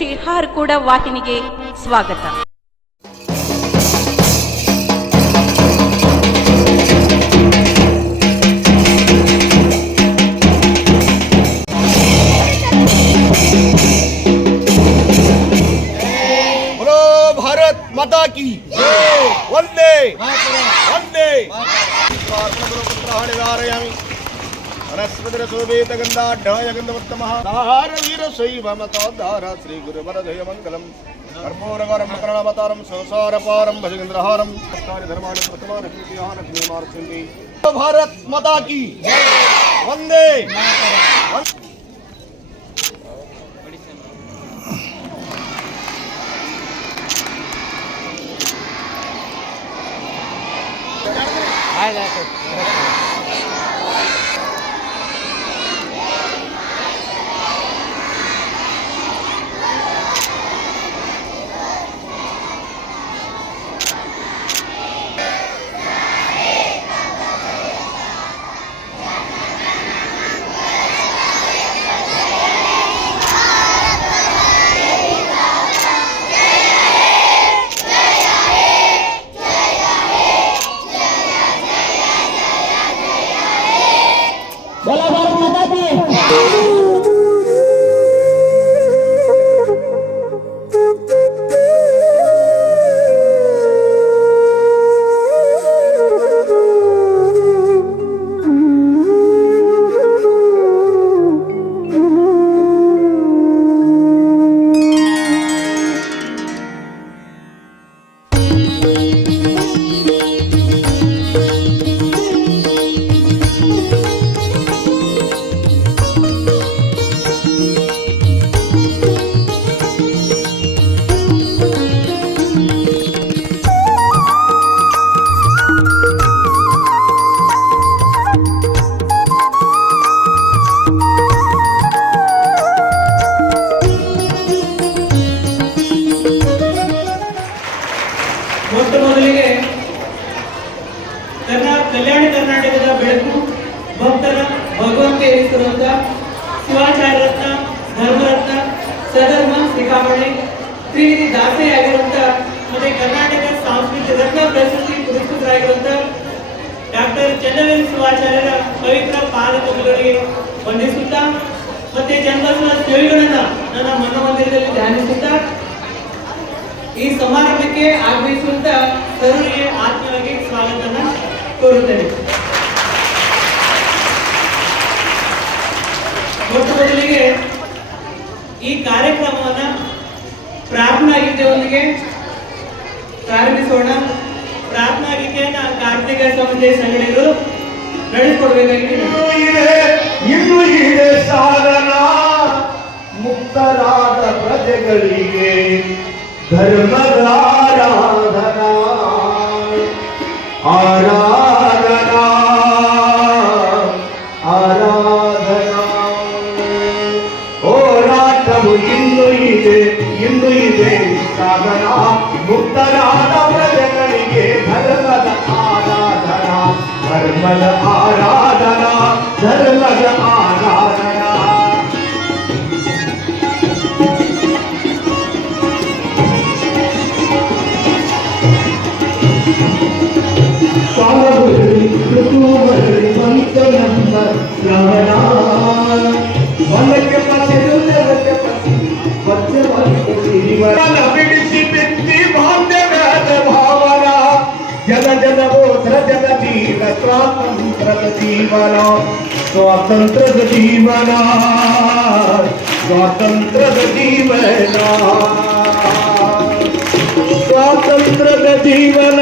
ಶಿರ್ಹಾರ್ ವಾಹಿನಿಗೆ ಸ್ವಾಗತ. ಭಾರತ್ ಮಾತಾ ಕಿ ವಂದೇ ವಂದೇ ಹಾಡಿದಾರಯಾಮಿ ವನಸ್ಪತಿರ ಶೋಭೇತ ಗಂಧಾಢ್ಯಾಯ ಗಂಧವತ್ತಮಃ ದಾರ ವೀರ ಶೈವ ಮತೋದ್ಧಾರ ಶ್ರೀ ಗುರು ವರದಯ ಮಂಗಲಂ ಕರ್ಪೂರಗೌರಂ ಮಕರಣಾವತಾರಂ ಸಂಸಾರಪಾರಂ ಭಜಗೇಂದ್ರಹಾರಂ ನಮಸ್ಕಾರ ಧರ್ಮಾಣಿ ಪ್ರಥಮಾನ ಕೀರ್ತಿಹಾನ ಮಾರ್ಚಂಡಿ. ಭಾರತ್ ಮಾತಾ ಕಿ ವಂದೇ ಮೊದಲಿಗೆ ಕಲ್ಯಾಣ ಕರ್ನಾಟಕದ ಬೆಳಕು ಭಕ್ತರ ಭಗವಂತ ಎನಿಸಿರುವಂತ ಶಿವಾಚಾರ್ಯ ರತ್ನ ಧರ್ಮರತ್ನ ಸಧರ್ಮ ಶಿಖಾಮಣಿ ತ್ರಿನಿಧಿ ದಾಸೆಯಾಗಿರುವಂತ ಮತ್ತೆ ಕರ್ನಾಟಕ ಸಾಂಸ್ಕೃತಿಕ ರತ್ನ ಪ್ರಶಸ್ತಿ ಪುರಸ್ಕೃತರಾಗಿರುವಂತ ಡಾಕ್ಟರ್ ಚನ್ನವೀರ ಶಿವಾಚಾರ್ಯರ ಪವಿತ್ರ ಪಾದಕಗಳಿಗೆ ವಂದಿಸುತ್ತಾ ಮತ್ತೆ ಚನ್ನಬಸವ ಸೇವೆಗಳನ್ನ ನನ್ನ ಮನೋಮಂದಿರದಲ್ಲಿ ಧ್ಯಾನಿಸುತ್ತಾ ಈ ಸಮಾರಂಭಕ್ಕೆ ಆಗಮಿಸುವಂತ ಸರ್ವರಿಗೆ ಆತ್ಮೀಯವಾಗಿ ಸ್ವಾಗತನ ಕೋರುತ್ತೇನೆ. ಮೊದಲಿಗೆ ಈ ಕಾರ್ಯಕ್ರಮವನ್ನ ಪ್ರಾರ್ಥನಾ ಗೀತೆಯೊಂದಿಗೆ ಪ್ರಾರಂಭಿಸೋಣ. ಪ್ರಾರ್ಥನಾ ಗೀತೆಯನ್ನ ಕಾರ್ತಿಕ ಸಮುದಾಯ ಸಂಘಟನೆಗಳು ನಡೆಸಿಕೊಡ್ಬೇಕಾಗಿದೆ. ಇನ್ನು ಇದೆ ಸಾಧನ ಮುಕ್ತರಾದ ಪ್ರಜೆಗಳಿಗೆ ಧರ್ಮದ ಆರಾಧನಾ ಆರಾಧನಾ ಆರಾಧನಾ ಹೋರಾಟವು ಇನ್ನು ಇದೆ ಸಾಧನ ಮುಕ್ತರಾದ ಪ್ರಜೆಗಳಿಗೆ ಧರ್ಮದ ಆರಾಧನಾ ಧರ್ಮದ ಆರಾಧನಾ ಧರ್ಮದ ಆರಾಧನಾ. ಬಿಡಿಸಿ ಬಿತ್ತಿ ಬಾಂಧವ್ಯದ ಭಾವನ ಜನ ಜನಗೋತ್ರ ಜಗದೀನ ಸ್ವಾತಂತ್ರ್ಯದ ಜೀವನ ಸ್ವಾತಂತ್ರ್ಯದ ಜೀವನ ಸ್ವಾತಂತ್ರ್ಯದ ಜೀವನ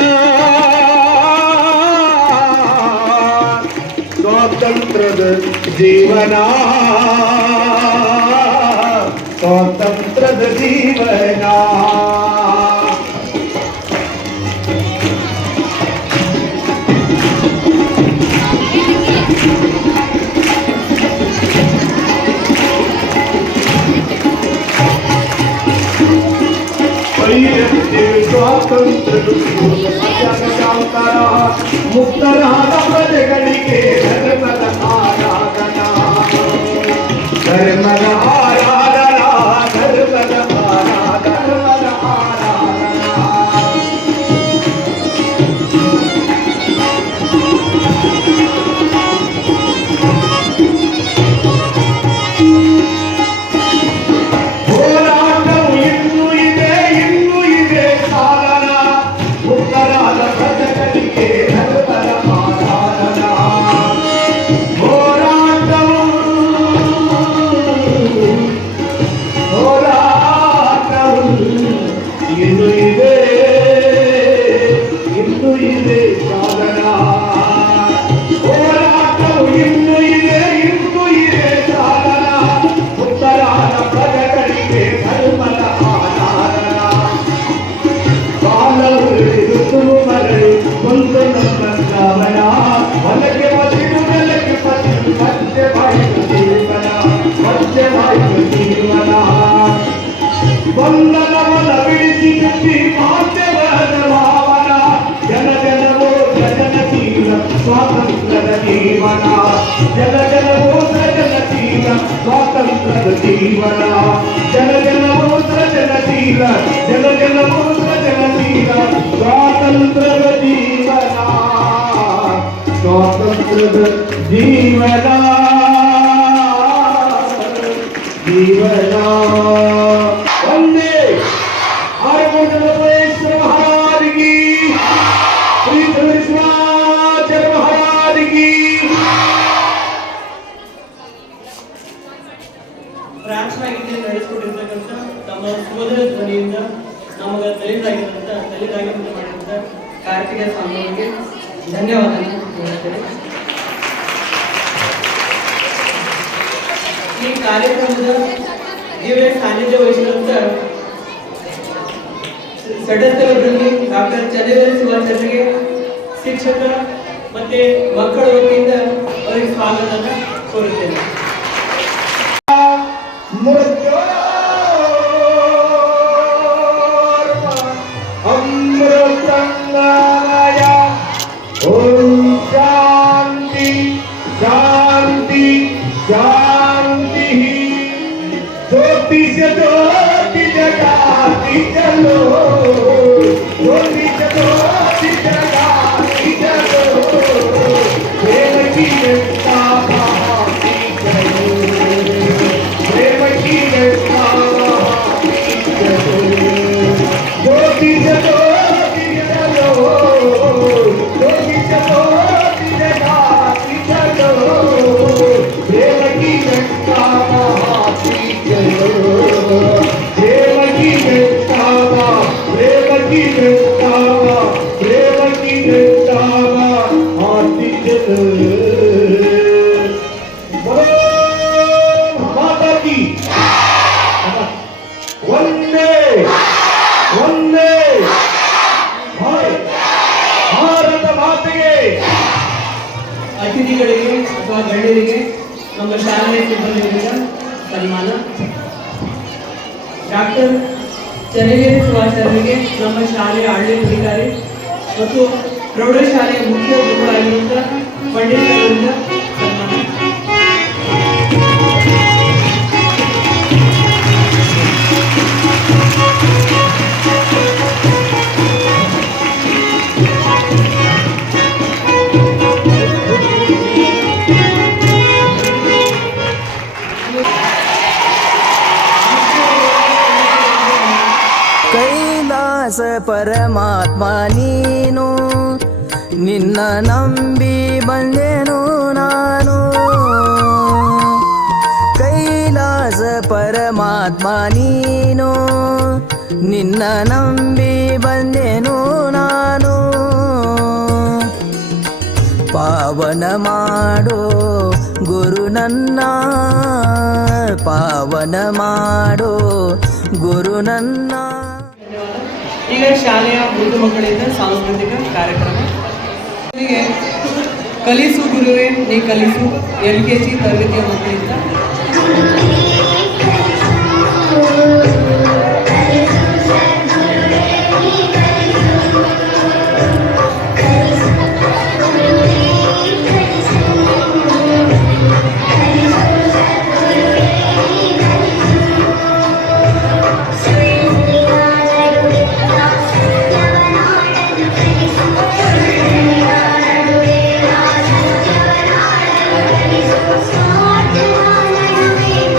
ಸ್ವಾತಂತ್ರ್ಯದ ಜೀವನ ಸ್ವಾತಂತ್ರ್ಯದ ಜೀವನ ಸ್ವಾತಂತ್ರ್ಯದ ಜೀವನ. ಮುಕ್ತರಾದ ಪ್ರಜೆಗಳಿಗೆ ಧರ್ಮದ ಆರಾಧನಾ ಧರ್ಮದ ಆರಾಧನಾ ಧರ್ಮದ ಧರ್ಮದ ಆಧಾರ ಕಾಲವು ಮರಳಿ ಒಂದು ನಮ್ಮ ಶ್ರಾವಣ ಹೊಲಕ್ಕೆ ಬಸಿದು ನೆಲಕ್ಕೆ ಬಸಿದು ಮತ್ತೆ ಬಾಯಿತು ಜೀವನ ಮತ್ತೆ ಬಾಯಿತು ಜೀವನ ಬಂಧನವನ ಬಿಡಿಸಿ ಬಿಟ್ಟಿ ಮಾಧ್ಯಮದ ಭಾವನ ಜನ ಜನವೋ ಸಜನ ಜೀವ ಸ್ವಾತಂತ್ರ್ಯದ ಜೀವನ ಜನ ಜನವೋ ಸಜನ ಜೀವ ಸ್ವಾತಂತ್ರ್ಯದ ಜೀವನ ಜನ ಜನವೋ ಸಜನ ಜೀವ ಜನ ಜನವೋ ಸಜನ ಜೀವ ಸ್ವಾತಂತ್ರ್ಯದ ಜೀವನ ಸ್ವಾತಂತ್ರ್ಯದ ಜೀವನ ಜೀವನ वंदे आर्मुद्रेश्वर महाराज की श्री धर्मेश्वर महाराज की ಪ್ರಾರ್ಥನಾ ಗೀತೆ ನಡೆಸಿಕೊಟ್ಟಿರ್ತಕ್ಕಂಥ ತಮ್ಮ ಸೋದರ ಧ್ವನಿಯಿಂದ ನಮಗೆ ತಲೆದಾಗಿರುವಂತ ಮಾಡಿದಂತ ಕಾರ್ತಿಕ ಸ್ವಾಮಿಯವರಿಗೆ ಧನ್ಯವಾದಗಳು ಹೇಳ್ತೇನೆ. ಈ ಕಾರ್ಯಕ್ರಮದ ದಿವ್ಯ ಸಾನ್ನಿಧ್ಯ ವಹಿಸಿದಂತ ಸಡಸ್ಥರ ಬ್ರಹ್ಮಿ ಡಾಕ್ಟರ್ ಚಂದ್ರವೇಲ್ ಶಿವಾಚಾರ್ಯರಿಗೆ ಶಿಕ್ಷಕ ಮತ್ತೆ ಮಕ್ಕಳ ವತಿಯಿಂದ ಅವರಿಗೆ ಸ್ವಾಗತವನ್ನು ಕೋರುತ್ತೇನೆ. अमृतंगाय ओम शांति शांति शांति ज्योति से ज्योति जगाती चलो ज्योति से ज्योति जगाती चलो प्रेम की व्यक्ता भाती चलो प्रेम की व्यक्ता भाती चलो ज्योति से ज्योति चलो ज्योति से ज्योति जगाती चलो प्रेम की व्यक्ता भाती चलो प्रेम की व्यक्ता प्रेम की व्यक्ता प्रेम की व्यक्ता भाती चलो बोलो माता की वंदे वंदे ಭಾರತ ಮಾತೆಗೆ. ಅತಿಥಿಗಳಿಗೆ ಅಥವಾ ಗಣ್ಯರಿಗೆ ನಮ್ಮ ಶಾಲೆಯ ಸಿಬ್ಬಂದಿಗಳಿಂದ ಸನ್ಮಾನ. ಡಾಕ್ಟರ್ ಚನ್ನವೀರ ಶಿವಾಚಾರ್ಯರಿಗೆ ನಮ್ಮ ಶಾಲೆಯ ಆಡಳಿತಾಧಿಕಾರಿ ಮತ್ತು ಪ್ರೌಢಶಾಲೆಯ ಮುಖ್ಯ ಗುರುಗಳಾಗಿರುವಂತಹ ಪಂಡಿತರಿಂದ ಸನ್ಮಾನ. ಕೈಲಾಸ ಪರಮಾತ್ಮ ನೀನು ನಿನ್ನ ನಂಬಿ ಬಂದೆನು ನಾನು ಕೈಲಾಸ ಪರಮಾತ್ಮ ನೀನು ನಿನ್ನ ನಂಬಿ ಬಂದೆನು ನಾನು ಪಾವನ ಮಾಡೋ ಗುರು ನನ್ನ ಪಾವನ ಮಾಡೋ ಗುರು ನನ್ನ. ಈಗ ಶಾಲೆಯ ಮೃದು ಮಕ್ಕಳಿಂದ ಸಾಂಸ್ಕೃತಿಕ ಕಾರ್ಯಕ್ರಮ. ಹೀಗೆ ಕಲಿಸು ಗುರುವೇ ನೀ ಕಲಿಸು LKG ತರಗತಿಯ ಮಕ್ಕಳಿಂದ Thank you.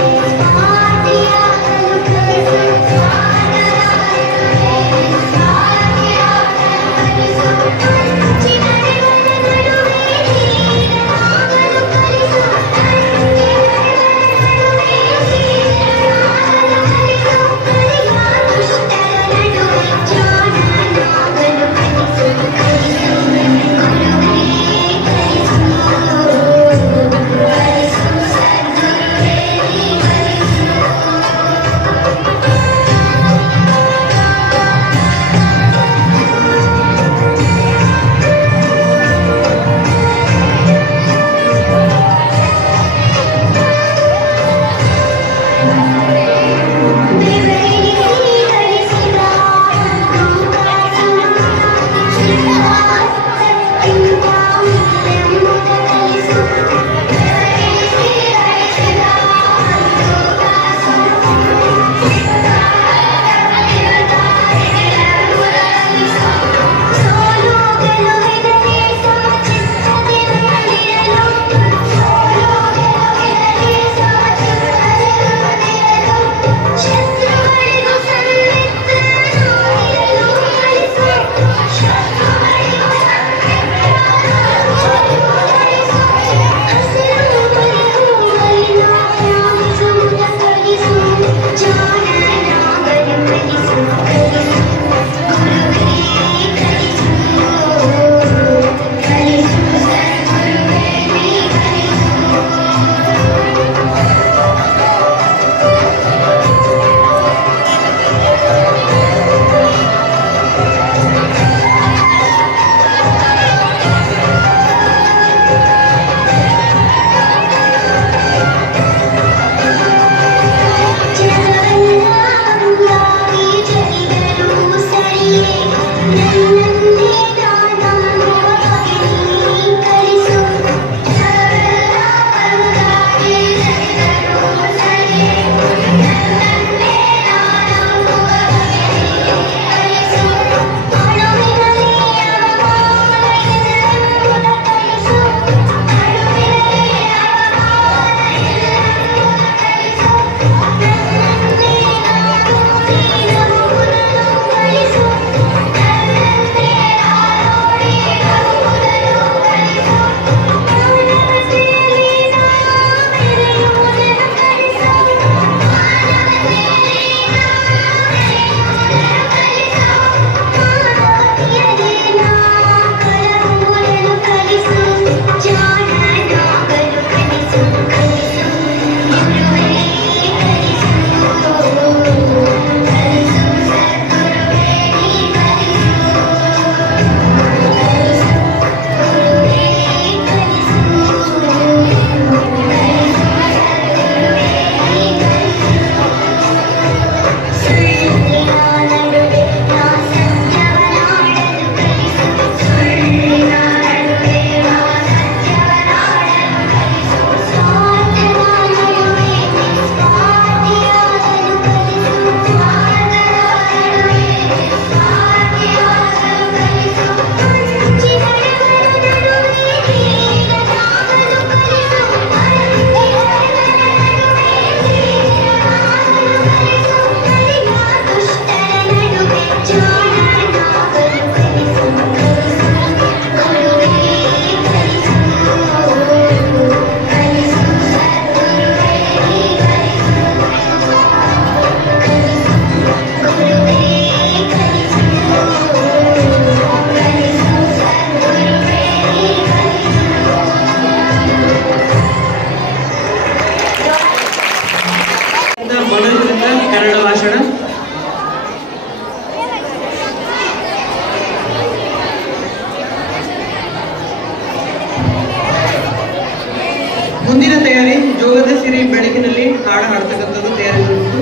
ಹಾಡು ಹಾಡ್ತಕ್ಕಂಥದ್ದು ತಯಾರಿಸಿರುವುದು.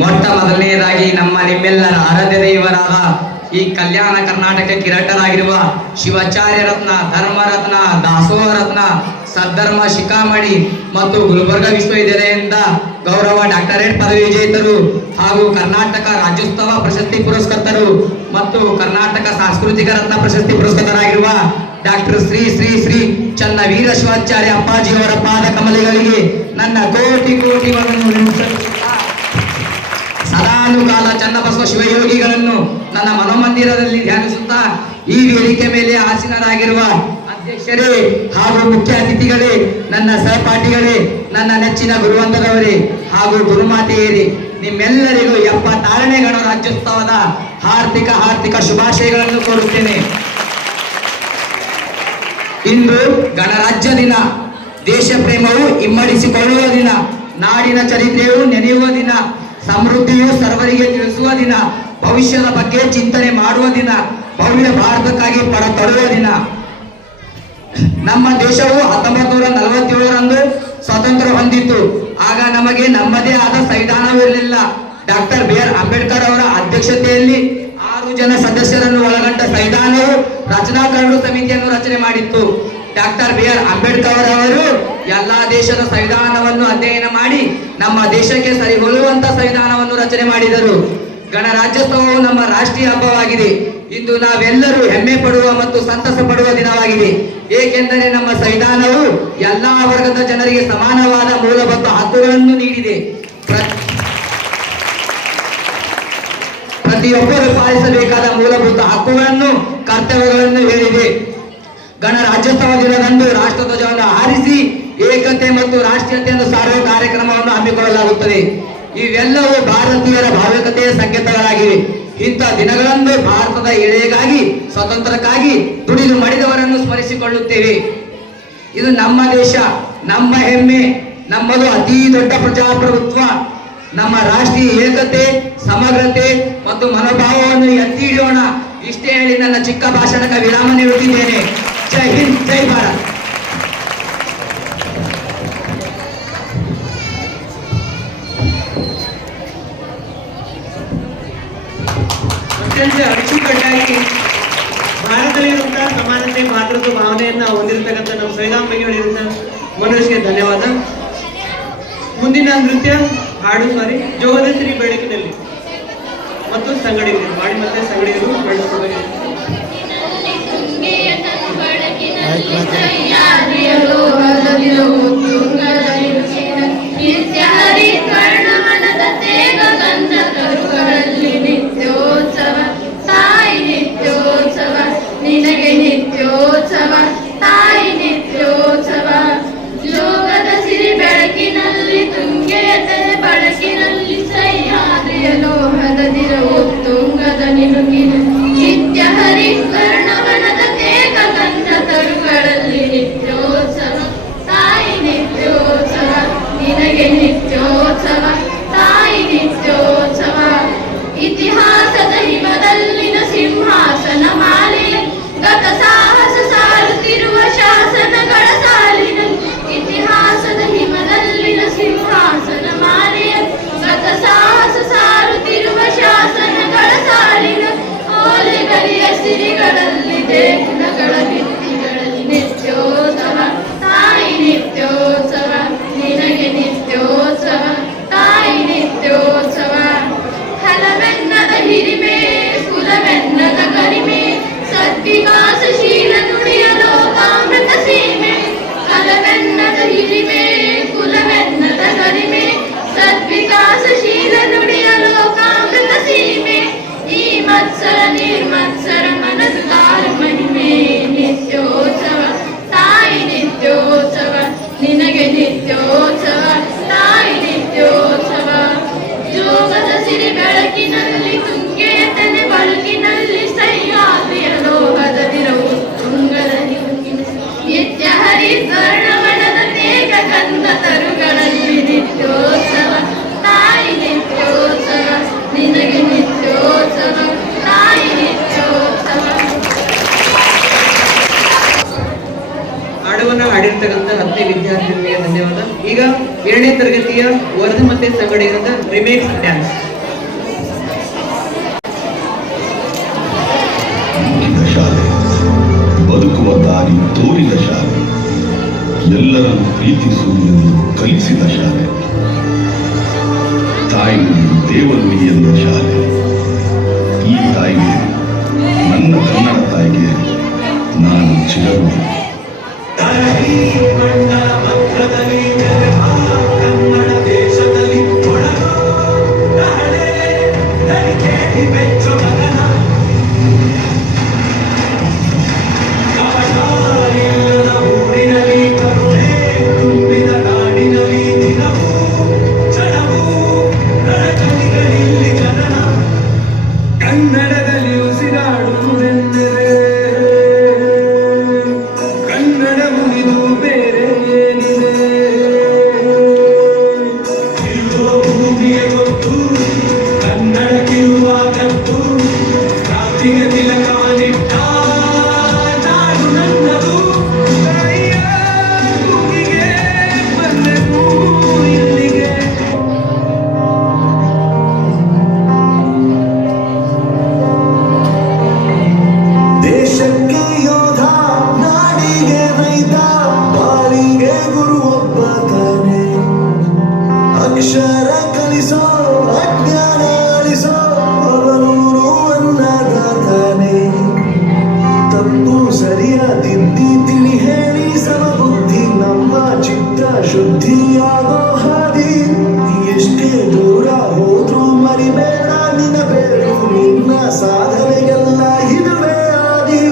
ಮೊಟ್ಟ ಮೊದಲನೆಯದಾಗಿ ನಿಮ್ಮೆಲ್ಲರ ಆರಾಧ್ಯ ದೈವರಾದ ಈ ಕಲ್ಯಾಣ ಕರ್ನಾಟಕ ಕಿರೀಟರಾಗಿರುವ ಶಿವಾಚಾರ್ಯ ರತ್ನ, ಧರ್ಮರತ್ನ, ದಾಸೋಹ ರತ್ನ, ಸದ್ಧರ್ಮ ಶಿಖಾಮಣಿ ಮತ್ತು ಗುಲ್ಬರ್ಗ ವಿಶ್ವವಿದ್ಯಾಲಯದಿಂದ ಗೌರವ ಡಾಕ್ಟರೇಟ್ ಪದವಿ ವಿಜೇತರು ಹಾಗೂ ಕರ್ನಾಟಕ ರಾಜ್ಯೋತ್ಸವ ಪ್ರಶಸ್ತಿ ಪುರಸ್ಕರ್ತರು ಮತ್ತು ಕರ್ನಾಟಕ ಸಾಂಸ್ಕೃತಿಕ ರತ್ನ ಪ್ರಶಸ್ತಿ ಪುರಸ್ಕೃತರಾಗಿರುವ ಡಾಕ್ಟರ್ ಶ್ರೀ ಶ್ರೀ ಶ್ರೀ ಚನ್ನವೀರ ಶಿವಾಚಾರ್ಯ ಅಪ್ಪಾಜಿಯವರ ಪಾದ ಕಮಲಗಳಿಗೆ ನನ್ನ ಕೋಟಿ ಕೋಟಿ ಸದಾನುಕಾಲ ಚನ್ನಬಸವ ಶಿವಯೋಗಿಗಳನ್ನು ನನ್ನ ಮನೋಮಂದಿರದಲ್ಲಿ ಧ್ಯಾನಿಸುತ್ತಾ ಈ ವೇದಿಕೆ ಮೇಲೆ ಆಸೀನರಾಗಿರುವ ಅಧ್ಯಕ್ಷರೇ ಹಾಗೂ ಮುಖ್ಯ ಅತಿಥಿಗಳೇ, ನನ್ನ ಸಹಪಾಠಿಗಳೇ, ನನ್ನ ನೆಚ್ಚಿನ ಗುರುವಂತದವರೇ ಹಾಗೂ ಗುರುಮಾತೆಯರೇ, ನಿಮ್ಮೆಲ್ಲರಿಗೂ 76ನೇ ಗಣರಾಜ್ಯೋತ್ಸವದ ಹಾರ್ದಿಕ ಶುಭಾಶಯಗಳನ್ನು ಕೋರುತ್ತೇನೆ. ಇಂದು ಗಣರಾಜ್ಯ ದಿನ, ದೇಶ ಪ್ರೇಮವು ಇಮ್ಮಡಿಸಿಕೊಳ್ಳುವ ದಿನ, ನಾಡಿನ ಚರಿತ್ರೆಯು ನೆನೆಯುವ ದಿನ, ಸಮೃದ್ಧಿಯು ಸರ್ವರಿಗೆ ತಿಳಿಸುವ ದಿನ, ಭವಿಷ್ಯದ ಬಗ್ಗೆ ಚಿಂತನೆ ಮಾಡುವ ದಿನ, ಭವ್ಯ ಭಾರತಕ್ಕಾಗಿ ಪಡುವ ದಿನ. ನಮ್ಮ ದೇಶವು 1947ರಂದು ಸ್ವಾತಂತ್ರ್ಯ ಹೊಂದಿತ್ತು. ಆಗ ನಮಗೆ ನಮ್ಮದೇ ಆದ ಸಂವಿಧಾನವಿರಲಿಲ್ಲ. Doctor B R. ಅಂಬೇಡ್ಕರ್ ಅವರ ಅಧ್ಯಕ್ಷತೆಯಲ್ಲಿ 6 ಜನ ಸದಸ್ಯರನ್ನು ಒಳಗೊಂಡ ಸಂವಿಧಾನವು ರಚನಾ ಕರಡು ಸಮಿತಿಯನ್ನು ರಚನೆ ಮಾಡಿತ್ತು. Doctor B R. ಅಂಬೇಡ್ಕರ್ ಅವರು ಎಲ್ಲಾ ದೇಶದ ಸಂವಿಧಾನವನ್ನು ಅಧ್ಯಯನ ಮಾಡಿ ನಮ್ಮ ದೇಶಕ್ಕೆ ಸರಿಹೊಲುವಂತ ಸಂವಿಧಾನವನ್ನು ರಚನೆ ಮಾಡಿದರು. ಗಣರಾಜ್ಯೋತ್ಸವವು ನಮ್ಮ ರಾಷ್ಟ್ರೀಯ ಹಬ್ಬವಾಗಿದೆ. ಇಂದು ನಾವೆಲ್ಲರೂ ಹೆಮ್ಮೆ ಪಡುವ ಮತ್ತು ಸಂತಸ ಪಡುವ ದಿನವಾಗಿದೆ. ಏಕೆಂದರೆ ನಮ್ಮ ಸಂವಿಧಾನವು ಎಲ್ಲಾ ವರ್ಗದ ಜನರಿಗೆ ಸಮಾನವಾದ ಮೂಲಭೂತ ಹಕ್ಕುಗಳನ್ನು ನೀಡಿದೆ. ಪ್ರತಿಯೊಬ್ಬರು ಪಾಲಿಸಬೇಕಾದ ಮೂಲಭೂತ ಹಕ್ಕುಗಳನ್ನು, ಕರ್ತವ್ಯಗಳನ್ನು ಹೇಳಿದೆ. ಗಣರಾಜ್ಯೋತ್ಸವ ದಿನದಂದು ರಾಷ್ಟ್ರಧ್ವಜವನ್ನು ಹಾರಿಸಿ ಏಕತೆ ಮತ್ತು ರಾಷ್ಟ್ರೀಯತೆಯನ್ನು ಸಾರುವ ಕಾರ್ಯಕ್ರಮವನ್ನು ಹಮ್ಮಿಕೊಳ್ಳಲಾಗುತ್ತದೆ. ಇವೆಲ್ಲವೂ ಭಾರತೀಯರ ಭಾವುಕತೆಯ ಸಂಕೇತಗಳಾಗಿವೆ. ಇಂಥ ದಿನಗಳಂದು ಭಾರತದ ಏಳಿಗೆಗಾಗಿ, ಸ್ವತಂತ್ರಕ್ಕಾಗಿ ದುಡಿದು ಮಡಿದವರನ್ನು ಸ್ಮರಿಸಿಕೊಳ್ಳುತ್ತೇವೆ. ಇದು ನಮ್ಮ ದೇಶ, ನಮ್ಮ ಹೆಮ್ಮೆ, ನಮ್ಮದು ಅತಿ ದೊಡ್ಡ ಪ್ರಜಾಪ್ರಭುತ್ವ. ನಮ್ಮ ರಾಷ್ಟ್ರೀಯ ಏಕತೆ, ಸಮಗ್ರತೆ ಮತ್ತು ಮನೋಭಾವವನ್ನು ಎತ್ತಿ ಹಿಡಿಯೋಣ. ಇಷ್ಟೇ ಹೇಳಿ ನನ್ನ ಚಿಕ್ಕ ಭಾಷಣಕ್ಕೆ ವಿರಾಮ ನೀಡುತ್ತಿದ್ದೇನೆ. ಜೈ ಹಿಂದ್, ಜೈ ಭಾರತ್. ಅತ್ಯಂತ ಅಚ್ಚುಕಟ್ಟಾಗಿ ಭಾರತದಲ್ಲಿರುವಂತಹ ಸಮಾನತೆ, ಭಾತೃತ್ವ ಭಾವನೆಯನ್ನ ಹೊಂದಿರತಕ್ಕಂಥ ನಮ್ಮ ಸಂವಿಧಾನ ಬಗ್ಗೆ ಹೇಳಿರುವಂತ ಮನೋಜ್ಗೆ ಧನ್ಯವಾದ. ಮುಂದಿನ ನೃತ್ಯ ಜೋಗದ ಶ್ರೀ ಬೆಳಕಿನಲ್ಲಿ ಮತ್ತು ಸಂಗಡಿಗರು ಮಾಡಿ ಮತ್ತೆ ಸಂಗಡಿಗರು ಬೆಳೆಸ್ಕೊಳ್ಬೇಕು. ನಿನಗೆ ನಿತ್ಯೋತ್ಸವ, ತಾಯಿ ನಿತ್ಯೋತ್ಸವ. ಯೋಗದ ಸಿರಿ ಬೆಳಕಿನಲ್ಲಿ, ತುಂಗೆಯತೆ ಬೆಳಕಿನಲ್ಲಿ, ಸಹ್ಯಾದ್ರಿಯ ಲೋಹದ ದಿರವು ತುಂಗದ ನಿಲುಕಿನ ನಿತ್ಯ ಹರಿಕರ್ಣವನದ ತೇಗ ಗಂಧ ತರುಗಳಲ್ಲಿ ನಿತ್ಯೋತ್ಸವ, ತಾಯಿ ನಿತ್ಯೋತ್ಸವ. ನಿನಗೆ ನಿತ್ಯೋತ್ಸವ, ತಾಯಿ ನಿತ್ಯೋತ್ಸವ. ಇತಿಹಾಸದ ಹಿಮದಲ್ಲಿನ ಸಿಂಹಾಸನ ಮಾಲೆಯ ಗತ ಸಾಹಸ ಸಾರುತ್ತಿರುವ ಶಾಸನಗಳ ಸಾಲಿನ, ಇತಿಹಾಸದ ಹಿಮದಲ್ಲಿನ ಸಿಂಹಾಸನ ಮಾಲೆಯ ಗತ ಸಾಹಸ ಸಾರುತ್ತಿರುವ ಶಾಸನಗಳ ಸಾಲಿನ, ಓಲೆಗಲಿಯ ಸಿರಿಗಳಲ್ಲಿದೆ ಗುಣಗಳ ಭಿತ್ತಿಗಳಲ್ಲಿ ನಿತ್ಯೋತ್ಸವ, ತಾಯಿ ನಿತ್ಯೋತ್ಸವ. ನಿನಗೆ ನಿತ್ಯೋತ್ಸವ, ತಾಯಿ ನಿತ್ಯೋತ್ಸವ. ಹಲವೆನ್ನದ ಹಿರಿಮೆ, ಕುಲವೆನ್ನದ ಕರಿಮೆ, ಸದ್ವಿಕಾಸಶೀಲ ನುಡಿಯ ಲೋಕಾಮೃತ ಸೀಮೆ. ಹಲವೆನ್ನದ ಹಿರಿಮೆ, ಕುಲವೆನ್ನದ ಕರಿಮೆ, ಸದ್ವಿಕಾಸಶೀಲ ನುಡಿಯ ಲೋಕಾಮೃತ ಸೀಮೆ. ಈ ಮತ್ಸರ ನಿರ್ಮತ್ಸರ ಮನದು ತಾರ ಮಹಿಮೆ. ನಿತ್ಯೋತ್ಸವ, ತಾಯಿ ನಿತ್ಯೋತ್ಸವ. ನಿನಗೆ ನಿತ್ಯೋತ್ಸವ, ತಾಯಿ ನಿತ್ಯೋತ್ಸವ. ಯೋಗದ ಸಿರಿ ಬೆಳಕಿನಲ್ಲಿ, ತುಂಗೆಯ ತೆನೆ ಬಳುಕಿನಲ್ಲಿ, ಸಹ್ಯಾದ್ರಿಯ ಲೋಹದ ದಿರವು ತುಂಗದ ನಿಲುಕಿನ ನಿತ್ಯ ಹರಿಕರ್ಣವನದ ತೇಗ ಗಂಧ ತರುಗಳಲ್ಲಿ ನಿತ್ಯೋತ್ಸವ, ತಾಯಿ ನಿತ್ಯೋತ್ಸವ. ನಿನಗೆ ನಿತ್ಯೋತ್ಸವ, ತಾಯಿ ನಿತ್ಯೋತ್ಸವ. ಹಾಡಿರ್ತಕ್ಕಂಥ 10ನೇ ವಿದ್ಯಾರ್ಥಿಗಳಿಗೆ ಧನ್ಯವಾದ. ಈಗ 2ನೇ ತರಗತಿಯ ವರದಿ ಮತ್ತೆ ಸಂಗಡಿಗರಿಂದ ರಿಮೇಕ್ಸ್ ಡ್ಯಾನ್ಸ್. ಶಾಲೆ ಬದುಕುವ ದಾರಿ ತೋರಿದ ಶಾಲೆ, ಎಲ್ಲರನ್ನು ಪ್ರೀತಿಸುವುದನ್ನು ಕಲಿಸಿದ ಶಾಲೆ, ತಾಯಿ ದೇವರು ಎಂದ ಶಾಲೆ. ಈ ತಾಯಿಗೆ, ನನ್ನ ಕನ್ನಡ ತಾಯಿಗೆ ನಾನು ಚಿರಋಣಿ. ಕನ್ನಡ ದೇಶದಲ್ಲಿ ಊರಿನಲ್ಲಿ ಕರುಣೆ ತುಂಬಿದ ನಾಡಿನಲ್ಲಿ ದಿನವೂ ಕ್ಷಣವೂ ರಣಕಲಿಗಳಲ್ಲಿ ಜನನ ಕನ್ನಡದಲ್ಲಿ ಉಸಿರಾಡುವುದೆಂದರೆ ಕನ್ನಡ ಮುಗಿದು ಬೇರೆ ಏನಿದೆ? ಇರುವ ಭೂಮಿಗೆ ಗೊತ್ತು ಕನ್ನಡಕ್ಕಿರುವ ಕತ್ತು, ಕ್ರಾಂತಿಗೆ ತಿಲಕವನಿಟ್ಟ ನಾಡು ನನ್ನದು. ತಾಯಿಯ ಭೂಮಿಗೆ ಬಂದೆವು ಇಲ್ಲಿಗೆ. ದೇಶಕ್ಕೆ ಯೋಧ, ನಾಡಿಗೆ ರೈತ, ಬಾಳಿಗೆ ಗುರು ಒಬ್ಬ ತಾನೆ. ಅಕ್ಷರ ಕಲಿಸೋ, ಅಜ್ಞಾನ ಅಳಿಸೋ, ಅವನೂರು ಅನ್ನದಾತಾನೆ. ತಪ್ಪು ಸರಿಯ ತಿದ್ದಿ ತಿಳಿ ಹೇಳಿ ಸಮಬುದ್ಧಿ ನಮ್ಮ ಚಿತ್ತ ಶುದ್ಧಿಯಾಗೋ ಹಾದಿ. ಎಷ್ಟೇ ದೂರ ಹೋದ್ರೂ ಮರಿಬೇಡ ನಿನ್ನ ಬೇರು, ನಿನ್ನ ಸಾಧನೆಗೆಲ್ಲ ಇದುವೇ ಆದಿ.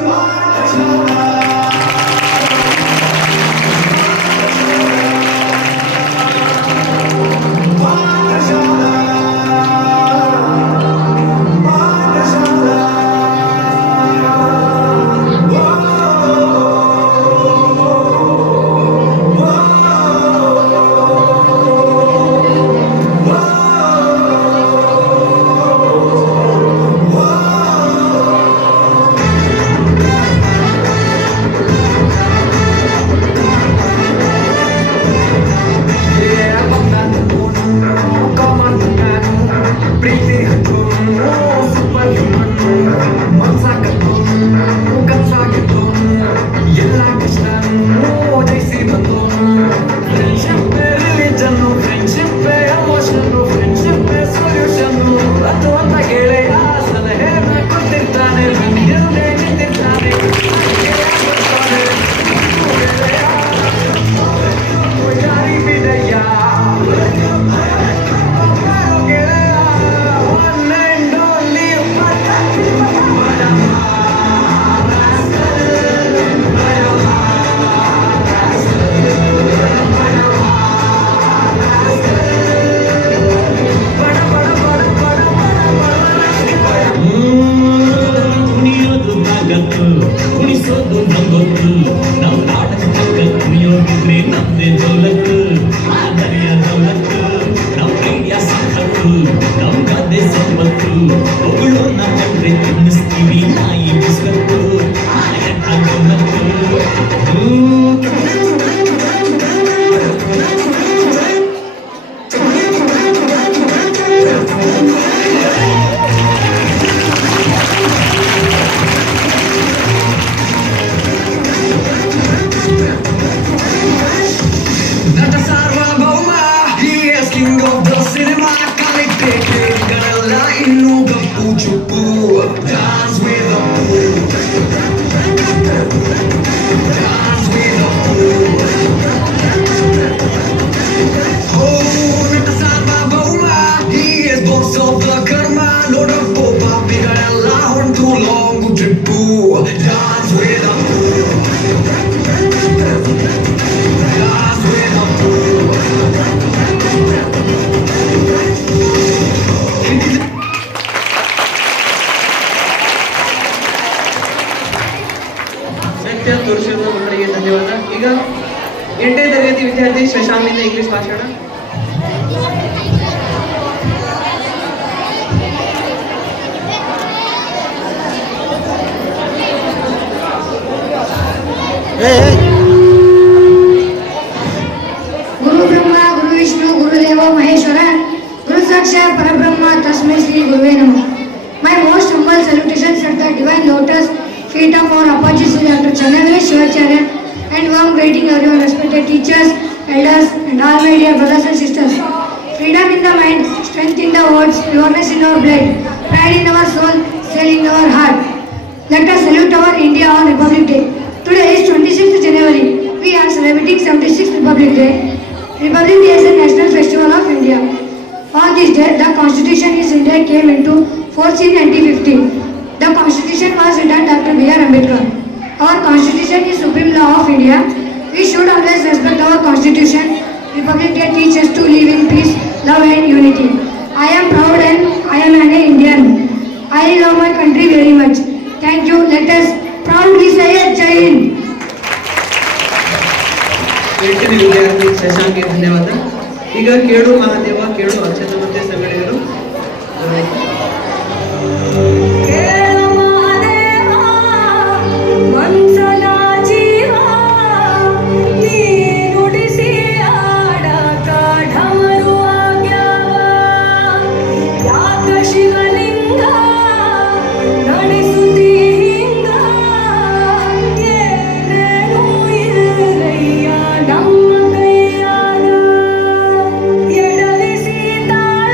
ಉಳಿಸೋದು ನಮ್ಮೊತ್ತು, ನಾವು ನಾಟಕ ಕುಣಿಯೋಗಿದ್ರೆ ನಮ್ದೇ ದೌಲತ್ತು, ಮಾದರಿಯ ದೌಲತ್ತು, ನಮ್ಮ ಐಡಿಯಾ ಸಾಕತ್ತು, ನಮ್ಮ ಗದ್ದೆ ಸಂಪತ್ತು, ಹೊಗಳು ನಮ್ಮಂದ್ರೆ ತಿನ್ನಿಸ್ತೀವಿ ನಾಯಿ ಬಿಸ್ಕತ್ತು, ಎಂಥ ಗಮ್ಮತ್ತು. ತೋರಿಸಿರುವ ಮಕ್ಕಳಿಗೆ ಧನ್ಯವಾದ. ಈಗ 8ನೇ ತರಗತಿ ವಿದ್ಯಾರ್ಥಿ ಶಶಾಂಕಿಂದ ಇಂಗ್ಲಿಷ್ ಭಾಷಣ. Hey! beat of our Apache Dr. Chandragiri Shivacharya, and warm greeting everyone, respected teachers, elders, and all my dear brothers and sisters. Freedom in the mind, strength in the words, pureness in our blood, pride in our soul, sail in our heart. Let us salute our India on Republic Day. Today is 26th January. We are celebrating 76th Republic Day. Republic Day is a national festival of India. On this day, the Constitution of India came into force in 1915. The Constitution was written by Dr. B.R. Ambedkar. Our Constitution is supreme law of India. We should always respect our Constitution. Republic Day teaches us to live in peace, love and unity. I am proud and I am an Indian. I love my country very much. Thank you. Let us proudly say Jai Hind. 8ನೇ ವಿದ್ಯಾರ್ಥಿ ಶಶಾಂಕ್ಗೆ ಧನ್ಯವಾದ. ಈಗ ಕೇಳು ಮಹಾದೇವ ಕೇಳು ಅಕ್ಷತ ಮತ್ತೆ ಸಂಗಡಿಗರು. ಎಡವಿಸಿ ತಾಳ